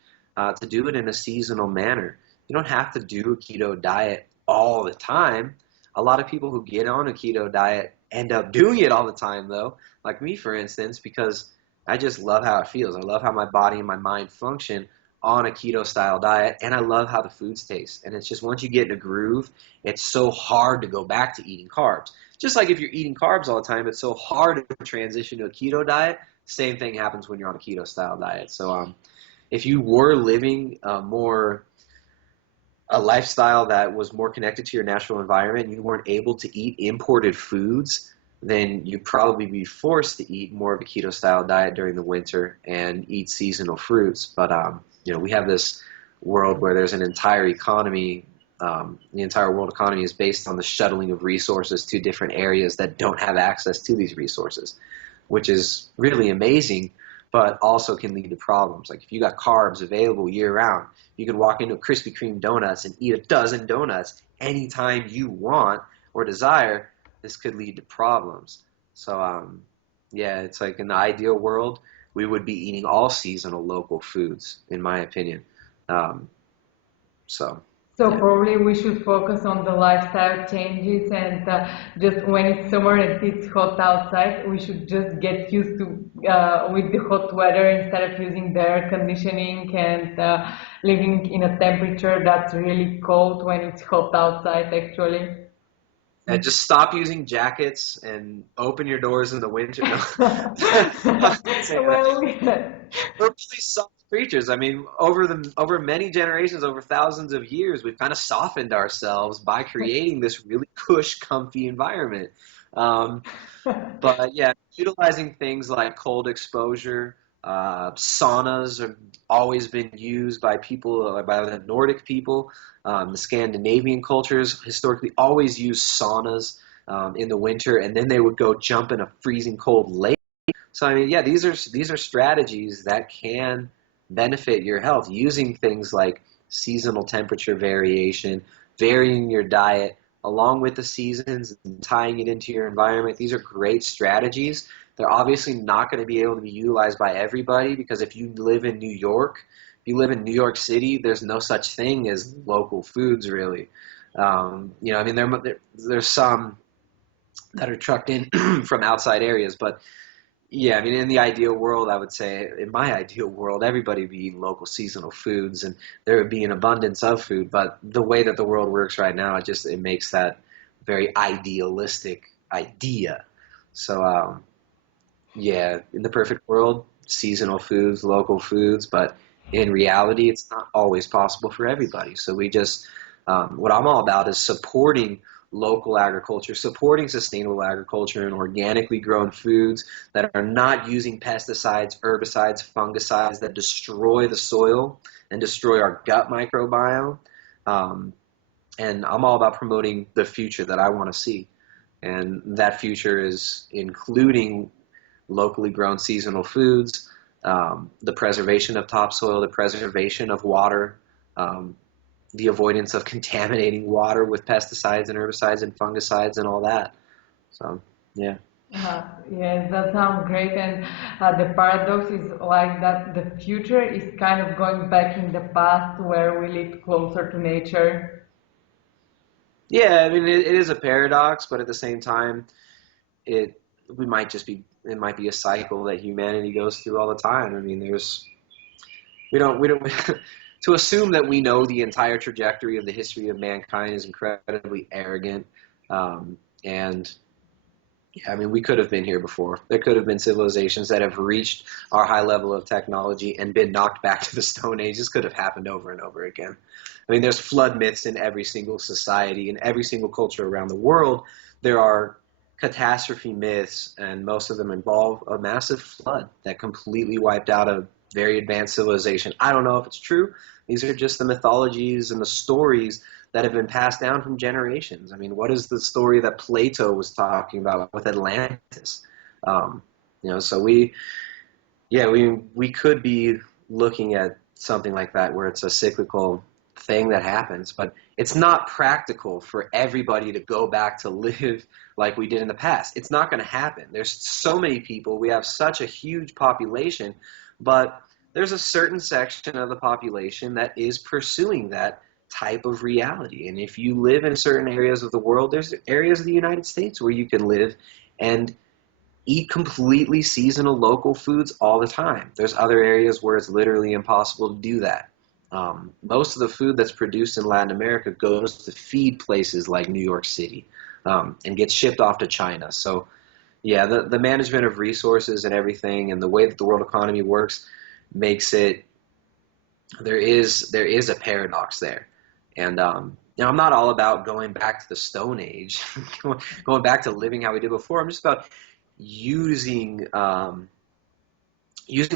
to do it in a seasonal manner. You don't have to do a keto diet all the time. A lot of people who get on a keto diet end up doing it all the time, though, like me, for instance, because I just love how it feels. I love how my body and my mind function on a keto style diet, and I love how the foods taste. And it's just once you get in a groove, it's so hard to go back to eating carbs. Just like if you're eating carbs all the time, it's so hard to transition to a keto diet. Same thing happens when you're on a keto style diet. So if you were living a lifestyle that was more connected to your natural environment and you weren't able to eat imported foods, then you'd probably be forced to eat more of a keto style diet during the winter and eat seasonal fruits. But we have this world where there's an entire economy. The entire world economy is based on the shuttling of resources to different areas that don't have access to these resources, which is really amazing, but also can lead to problems. Like if you got carbs available year round, you can walk into Krispy Kreme donuts and eat a dozen donuts anytime you want or desire. This could lead to problems. So it's like in the ideal world, we would be eating all seasonal local foods, in my opinion. So probably we should focus on the lifestyle changes and just when it's summer and it's hot outside, we should just get used to with the hot weather instead of using the air conditioning and living in a temperature that's really cold when it's hot outside actually. And just stop using jackets and open your doors in the winter. No. Well, We're really soft creatures. I mean, over many generations, over thousands of years, we've kind of softened ourselves by creating this really cush, comfy environment. But yeah, utilizing things like cold exposure, saunas have always been used by people, by the Nordic people. The Scandinavian cultures historically always used saunas in the winter, and then they would go jump in a freezing cold lake. So I mean, yeah, these are strategies that can benefit your health using things like seasonal temperature variation, varying your diet along with the seasons and tying it into your environment. These are great strategies. They're obviously not going to be able to be utilized by everybody because if you live in New York, if you live in New York City, there's no such thing as local foods really. I mean, there's some that are trucked in from outside areas, but yeah, I mean, in the ideal world, I would say, in my ideal world, everybody would be eating local seasonal foods and there would be an abundance of food. But the way that the world works right now, it makes that very idealistic idea. So, in the perfect world, seasonal foods, local foods, but in reality, it's not always possible for everybody. So what I'm all about is supporting local agriculture, supporting sustainable agriculture and organically grown foods that are not using pesticides, herbicides, fungicides that destroy the soil and destroy our gut microbiome. And I'm all about promoting the future that I want to see. And that future is including locally grown seasonal foods, the preservation of topsoil, the preservation of water, the avoidance of contaminating water with pesticides and herbicides and fungicides and all that. So, yeah. Yes, that sounds great. And the paradox is like that the future is kind of going back in the past where we live closer to nature. Yeah, I mean, it is a paradox, but at the same time, it might be a cycle that humanity goes through all the time. I mean, we don't to assume that we know the entire trajectory of the history of mankind is incredibly arrogant. And yeah, I mean, we could have been here before. There could have been civilizations that have reached our high level of technology and been knocked back to the Stone Age. This could have happened over and over again. I mean, there's flood myths in every single society, in every single culture around the world. There are catastrophe myths, and most of them involve a massive flood that completely wiped out a very advanced civilization. I don't know if it's true. These are just the mythologies and the stories that have been passed down from generations. I mean, what is the story that Plato was talking about with Atlantis? So we could be looking at something like that where it's a cyclical thing that happens, but it's not practical for everybody to go back to live like we did in the past. It's not going to happen. There's so many people. We have such a huge population, but there's a certain section of the population that is pursuing that type of reality. And if you live in certain areas of the world, there's areas of the United States where you can live and eat completely seasonal local foods all the time. There's other areas where it's literally impossible to do that. Most of the food that's produced in Latin America goes to feed places like New York City and gets shipped off to China. So, yeah, the management of resources and everything and the way that the world economy works makes it, there is a paradox there. And I'm not all about going back to the Stone Age, going back to living how we did before. I'm just about using the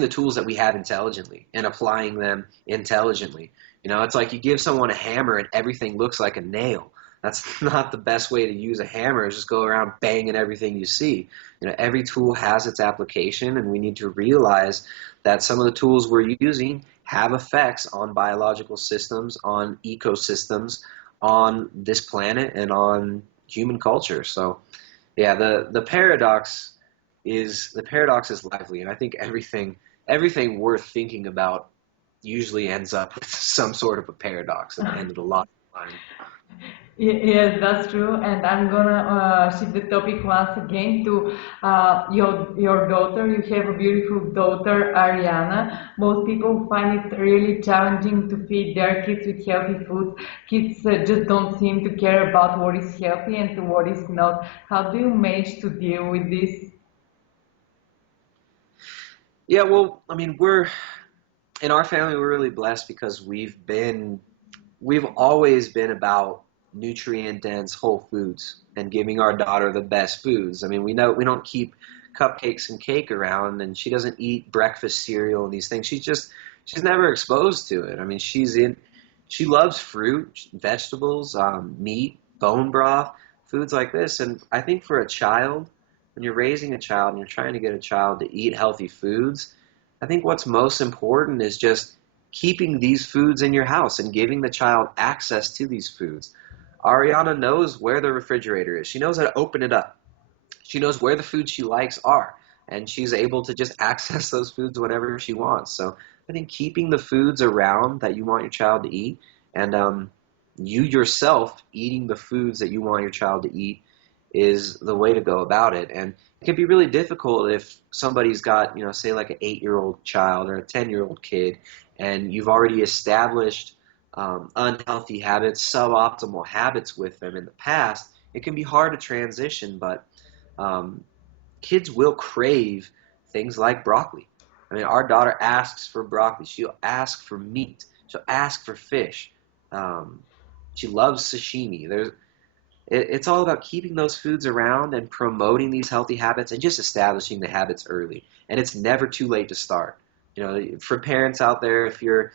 tools that we have intelligently and applying them intelligently. It's like you give someone a hammer and everything looks like a nail. That's not the best way to use a hammer, is just go around banging everything you see. Every tool has its application, and we need to realize that some of the tools we're using have effects on biological systems, on ecosystems, on this planet, and on human culture. So, yeah, the paradox is lively, and I think everything worth thinking about usually ends up with some sort of a paradox at the end of the line. Yes, that's true. And I'm gonna shift the topic once again to your daughter. You have a beautiful daughter, Ariana. Most people find it really challenging to feed their kids with healthy foods. Kids just don't seem to care about what is healthy and what is not. How do you manage to deal with this? Yeah, well, I mean, in our family, we're really blessed because we've always been about nutrient-dense whole foods and giving our daughter the best foods. I mean, we know we don't keep cupcakes and cake around, and she doesn't eat breakfast cereal and these things. She's never exposed to it. I mean, she loves fruit, vegetables, meat, bone broth, foods like this. And I think for a child, when you're raising a child and you're trying to get a child to eat healthy foods, I think what's most important is just keeping these foods in your house and giving the child access to these foods. Ariana knows where the refrigerator is. She knows how to open it up. She knows where the foods she likes are, and she's able to just access those foods whenever she wants. So I think keeping the foods around that you want your child to eat, and you yourself eating the foods that you want your child to eat, is the way to go about it. And it can be really difficult if somebody's got, say like an 8-year-old child or a 10-year-old kid, and you've already established unhealthy habits, suboptimal habits with them in the past. It can be hard to transition, but kids will crave things like broccoli. I mean, our daughter asks for broccoli. She'll ask for meat. She'll ask for fish. She loves sashimi. It's all about keeping those foods around and promoting these healthy habits and just establishing the habits early. And it's never too late to start. For parents out there, if you're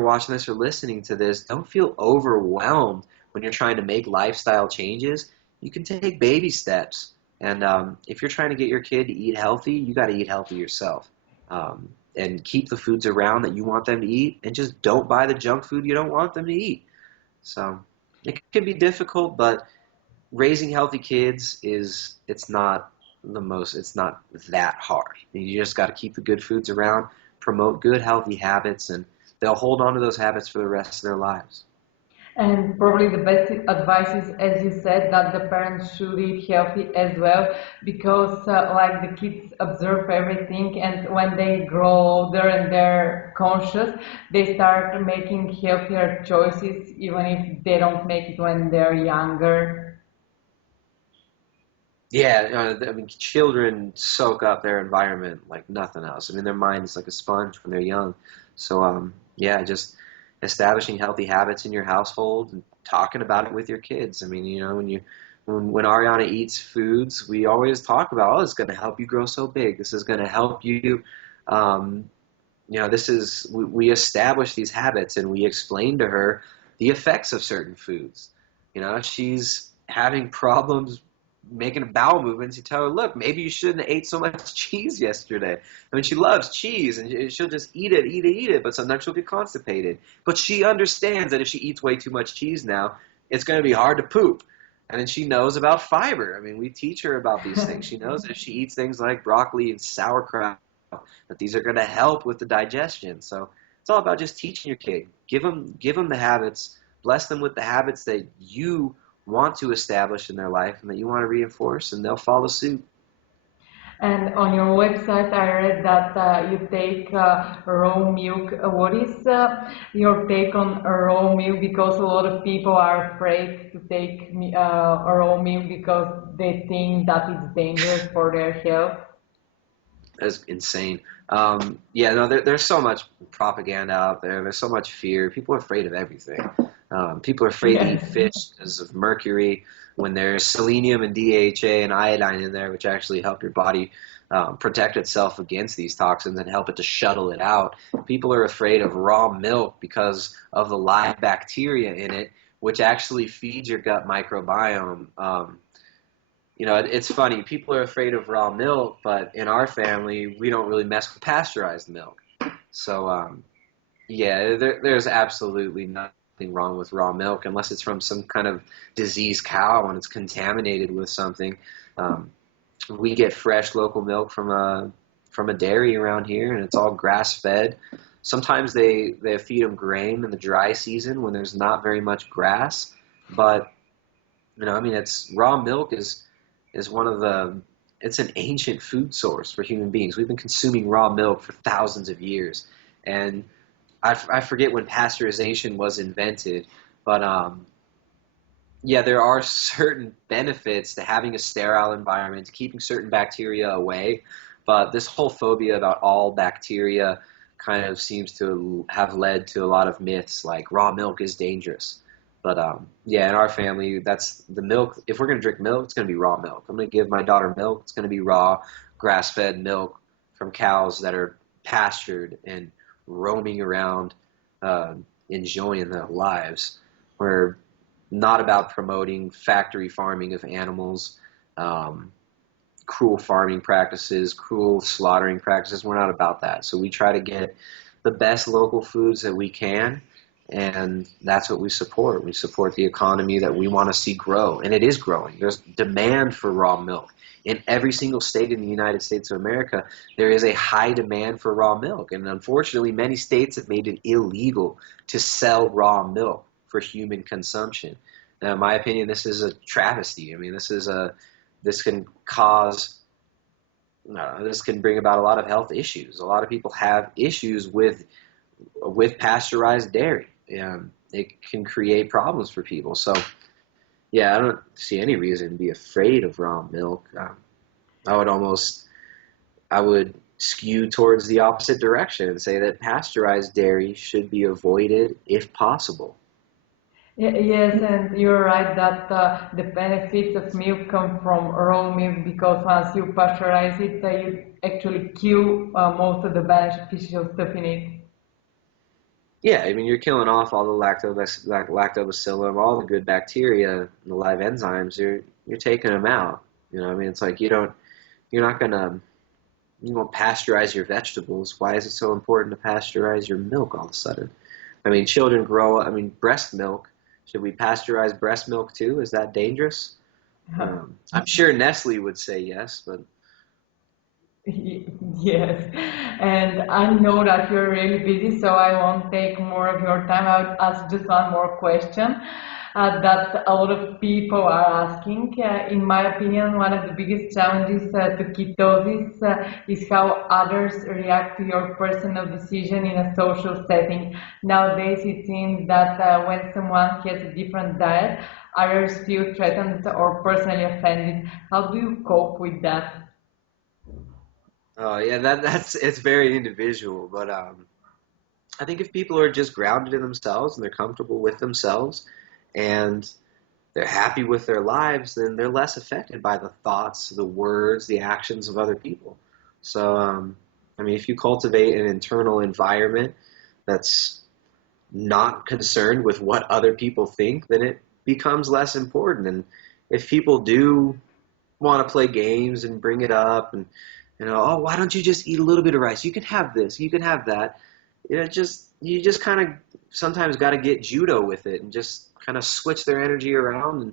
watching this or listening to this, don't feel overwhelmed when you're trying to make lifestyle changes. You can take baby steps. And if you're trying to get your kid to eat healthy, you got to eat healthy yourself. And keep the foods around that you want them to eat, and just don't buy the junk food you don't want them to eat. So it can be difficult, but raising healthy kids it's not that hard. You just got to keep the good foods around, promote good healthy habits, and they'll hold on to those habits for the rest of their lives. And probably the best advice is, as you said, that the parents should eat healthy as well, because like the kids observe everything, and when they grow older and they're conscious, they start making healthier choices, even if they don't make it when they're younger. Yeah, I mean, children soak up their environment like nothing else. I mean, their mind is like a sponge when they're young. So, yeah, just establishing healthy habits in your household and talking about it with your kids. I mean, when Ariana eats foods, we always talk about, it's going to help you grow so big. This is going to help you. We establish these habits, and we explain to her the effects of certain foods. She's having problems making bowel movements, you tell her, look, maybe you shouldn't have ate so much cheese yesterday. I mean, she loves cheese, and she'll just eat it, but sometimes she'll get constipated. But she understands that if she eats way too much cheese now, it's going to be hard to poop. And then she knows about fiber. I mean, we teach her about these things. She knows that if she eats things like broccoli and sauerkraut, that these are going to help with the digestion. So it's all about just teaching your kid. Give them the habits. Bless them with the habits that you want to establish in their life and that you want to reinforce, and they'll follow suit. And on your website, I read that you take raw milk. What is your take on raw milk? Because a lot of people are afraid to take raw milk because they think that it's dangerous for their health. That's insane. Yeah, no, there's so much propaganda out there. There's so much fear. People are afraid of everything. People are afraid to eat fish because of mercury, when there's selenium and DHA and iodine in there, which actually help your body protect itself against these toxins and help it to shuttle it out. People are afraid of raw milk because of the live bacteria in it, which actually feeds your gut microbiome. You know, it's funny. People are afraid of raw milk, but in our family, we don't really mess with pasteurized milk. So, yeah, there's absolutely nothing wrong with raw milk unless it's from some kind of diseased cow and it's contaminated with something. We get fresh local milk from a dairy around here, and it's all grass-fed. Sometimes they feed them grain in the dry season when there's not very much grass, but you know, I mean, raw milk is one of it's an ancient food source for human beings. We've been consuming raw milk for thousands of years. And I forget when pasteurization was invented, but yeah, there are certain benefits to having a sterile environment, to keeping certain bacteria away. But this whole phobia about all bacteria kind of seems to have led to a lot of myths, like raw milk is dangerous. But yeah, in our family, that's the milk. If we're going to drink milk, it's going to be raw milk. I'm going to give my daughter milk. It's going to be raw, grass-fed milk from cows that are pastured and roaming around, enjoying their lives. We're not about promoting factory farming of animals, cruel farming practices, cruel slaughtering practices. We're not about that. So we try to get the best local foods that we can, and that's what we support. We support the economy that we want to see grow, and it is growing. There's demand for raw milk. In every single state in the United States of America, there is a high demand for raw milk, and unfortunately, many states have made it illegal to sell raw milk for human consumption. Now, in my opinion, this is a travesty. I mean, this can bring about a lot of health issues. A lot of people have issues with pasteurized dairy. It can create problems for people. So, yeah, I don't see any reason to be afraid of raw milk. I would skew towards the opposite direction and say that pasteurized dairy should be avoided if possible. Yes, and you're right that the benefits of milk come from raw milk, because once you pasteurize it, you actually kill most of the beneficial stuff in it. Yeah, I mean, you're killing off all the lactobacillus, all the good bacteria, the live enzymes. You're taking them out. You know, I mean, it's like you won't pasteurize your vegetables. Why is it so important to pasteurize your milk all of a sudden? I mean, children grow. I mean, breast milk. Should we pasteurize breast milk too? Is that dangerous? I'm sure Nestle would say yes, but Yes, and I know that you're really busy, so I won't take more of your time. I'll ask just one more question that a lot of people are asking. In my opinion, one of the biggest challenges to ketosis is how others react to your personal decision in a social setting. Nowadays, it seems that when someone has a different diet, others feel threatened or personally offended. How do you cope with that? yeah, it's very individual. But I think if people are just grounded in themselves and they're comfortable with themselves and they're happy with their lives, then they're less affected by the thoughts, the words, the actions of other people. So, I mean, if you cultivate an internal environment that's not concerned with what other people think, then it becomes less important. And if people do want to play games and bring it up, and oh, why don't you just eat a little bit of rice? You can have this, you can have that. You just kind of sometimes got to get judo with it and just kind of switch their energy around and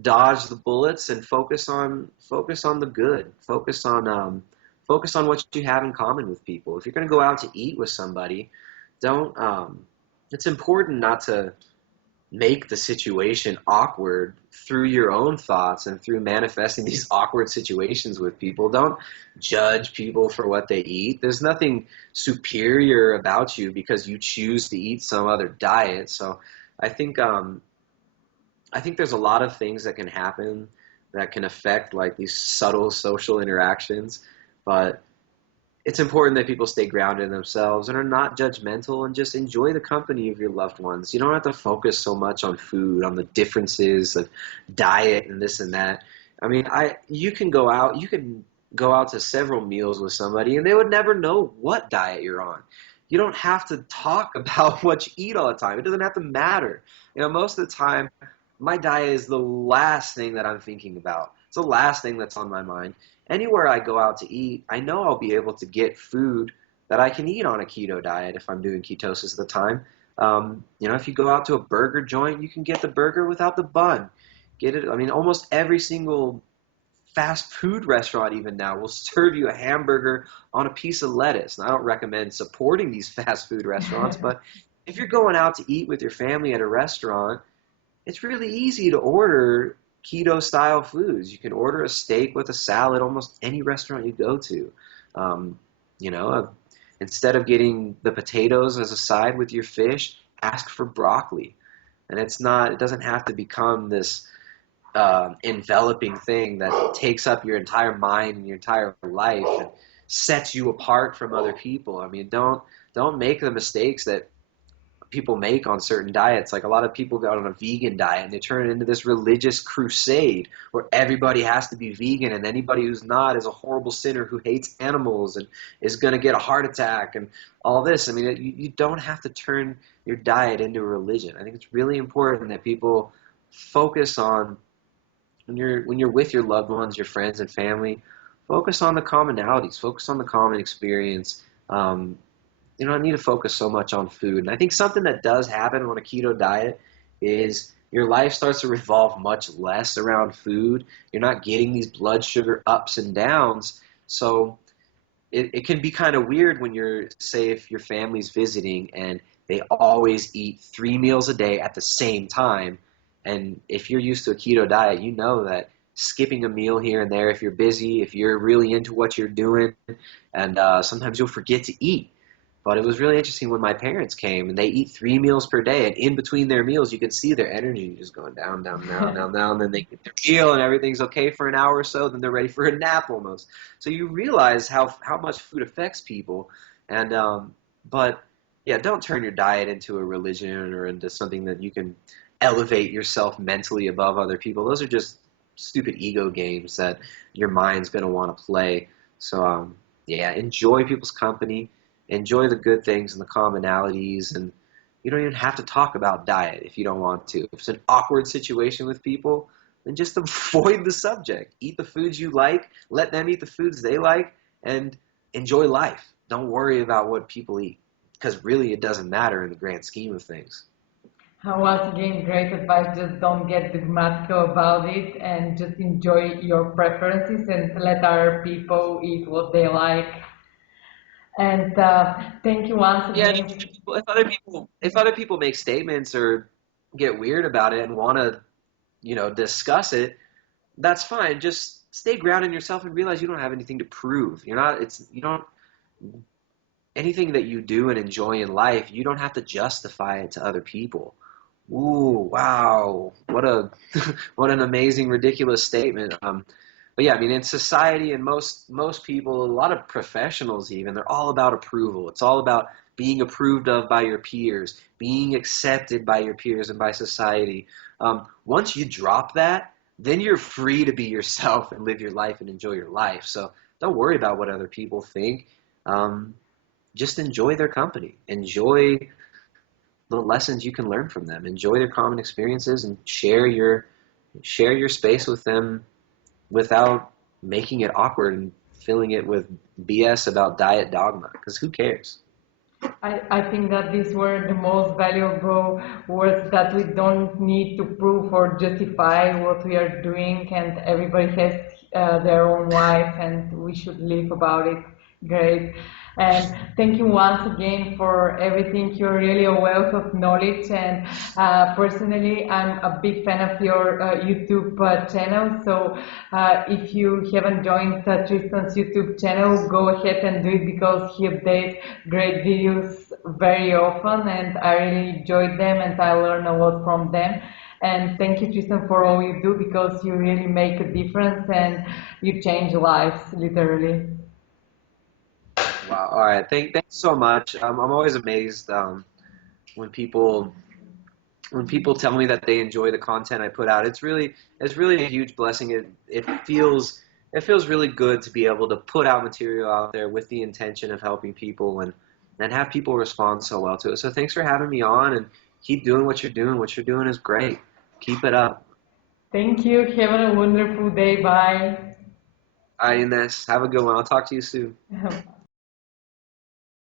dodge the bullets and focus on the good. Focus on what you have in common with people. If you're going to go out to eat with somebody, don't. It's important not to make the situation awkward through your own thoughts and through manifesting these awkward situations with people. Don't judge people for what they eat. There's nothing superior about you because you choose to eat some other diet. So I think there's a lot of things that can happen that can affect like these subtle social interactions, but it's important that people stay grounded in themselves and are not judgmental and just enjoy the company of your loved ones. You don't have to focus so much on food, on the differences of diet and this and that. I mean, you can go out to several meals with somebody and they would never know what diet you're on. You don't have to talk about what you eat all the time. It doesn't have to matter. Most of the time, my diet is the last thing that I'm thinking about. It's the last thing that's on my mind. Anywhere I go out to eat, I know I'll be able to get food that I can eat on a keto diet if I'm doing ketosis at the time. If you go out to a burger joint, you can get the burger without the bun. Get it? I mean, almost every single fast food restaurant even now will serve you a hamburger on a piece of lettuce. And I don't recommend supporting these fast food restaurants, but if you're going out to eat with your family at a restaurant, it's really easy to order keto style foods. You can order a steak with a salad almost any restaurant you go to. Instead of getting the potatoes as a side with your fish, ask for broccoli. And it doesn't have to become this enveloping thing that takes up your entire mind and your entire life and sets you apart from other people. I mean, don't make the mistakes that people make on certain diets. Like a lot of people go on a vegan diet and they turn it into this religious crusade where everybody has to be vegan and anybody who's not is a horrible sinner who hates animals and is going to get a heart attack and all this. I mean, you don't have to turn your diet into a religion. I think it's really important that people focus on, when you're with your loved ones, your friends and family, focus on the commonalities, focus on the common experience. You don't need to focus so much on food. And I think something that does happen on a keto diet is your life starts to revolve much less around food. You're not getting these blood sugar ups and downs. So it can be kind of weird when if your family's visiting and they always eat 3 meals a day at the same time. And if you're used to a keto diet, you know that skipping a meal here and there, if you're busy, if you're really into what you're doing, and sometimes you'll forget to eat. But it was really interesting when my parents came and they eat 3 meals per day, and in between their meals you could see their energy just going down, down, down, down, down. Then they get their meal and everything's okay for an hour or so, then they're ready for a nap almost. So you realize how much food affects people. And but yeah, don't turn your diet into a religion or into something that you can elevate yourself mentally above other people. Those are just stupid ego games that your mind's going to want to play. So enjoy people's company. Enjoy the good things and the commonalities, and you don't even have to talk about diet if you don't want to. If it's an awkward situation with people, then just avoid the subject. Eat the foods you like, let them eat the foods they like, and enjoy life. Don't worry about what people eat, because really it doesn't matter in the grand scheme of things. Once again, great advice. Just don't get dogmatical about it and just enjoy your preferences and let other people eat what they like. And thank you once again. Yeah, if other people make statements or get weird about it and want to, discuss it, that's fine. Just stay grounded in yourself and realize you don't have anything to prove. Anything that you do and enjoy in life, you don't have to justify it to other people. Ooh, wow, what an amazing, ridiculous statement. But yeah, I mean, in society and most people, a lot of professionals even, they're all about approval. It's all about being approved of by your peers, being accepted by your peers and by society. Once you drop that, then you're free to be yourself and live your life and enjoy your life. So don't worry about what other people think. Just enjoy their company. Enjoy the lessons you can learn from them. Enjoy their common experiences and share your space with them without making it awkward and filling it with BS about diet dogma, because who cares? I think that these were the most valuable words, that we don't need to prove or justify what we are doing, and everybody has their own life and we should live about it. Great. And thank you once again for everything. You're really a wealth of knowledge, and personally, I'm a big fan of your YouTube channel. So if you haven't joined Tristan's YouTube channel, go ahead and do it, because he updates great videos very often, and I really enjoyed them and I learn a lot from them. And thank you, Tristan, for all you do, because you really make a difference and you change lives, literally. Wow. All right. Thanks so much. I'm always amazed when people tell me that they enjoy the content I put out. It's really a huge blessing. It feels really good to be able to put out material out there with the intention of helping people and have people respond so well to it. So thanks for having me on, and keep doing what you're doing. What you're doing is great. Keep it up. Thank you. Have a wonderful day. Bye. All right, Ines. Have a good one. I'll talk to you soon.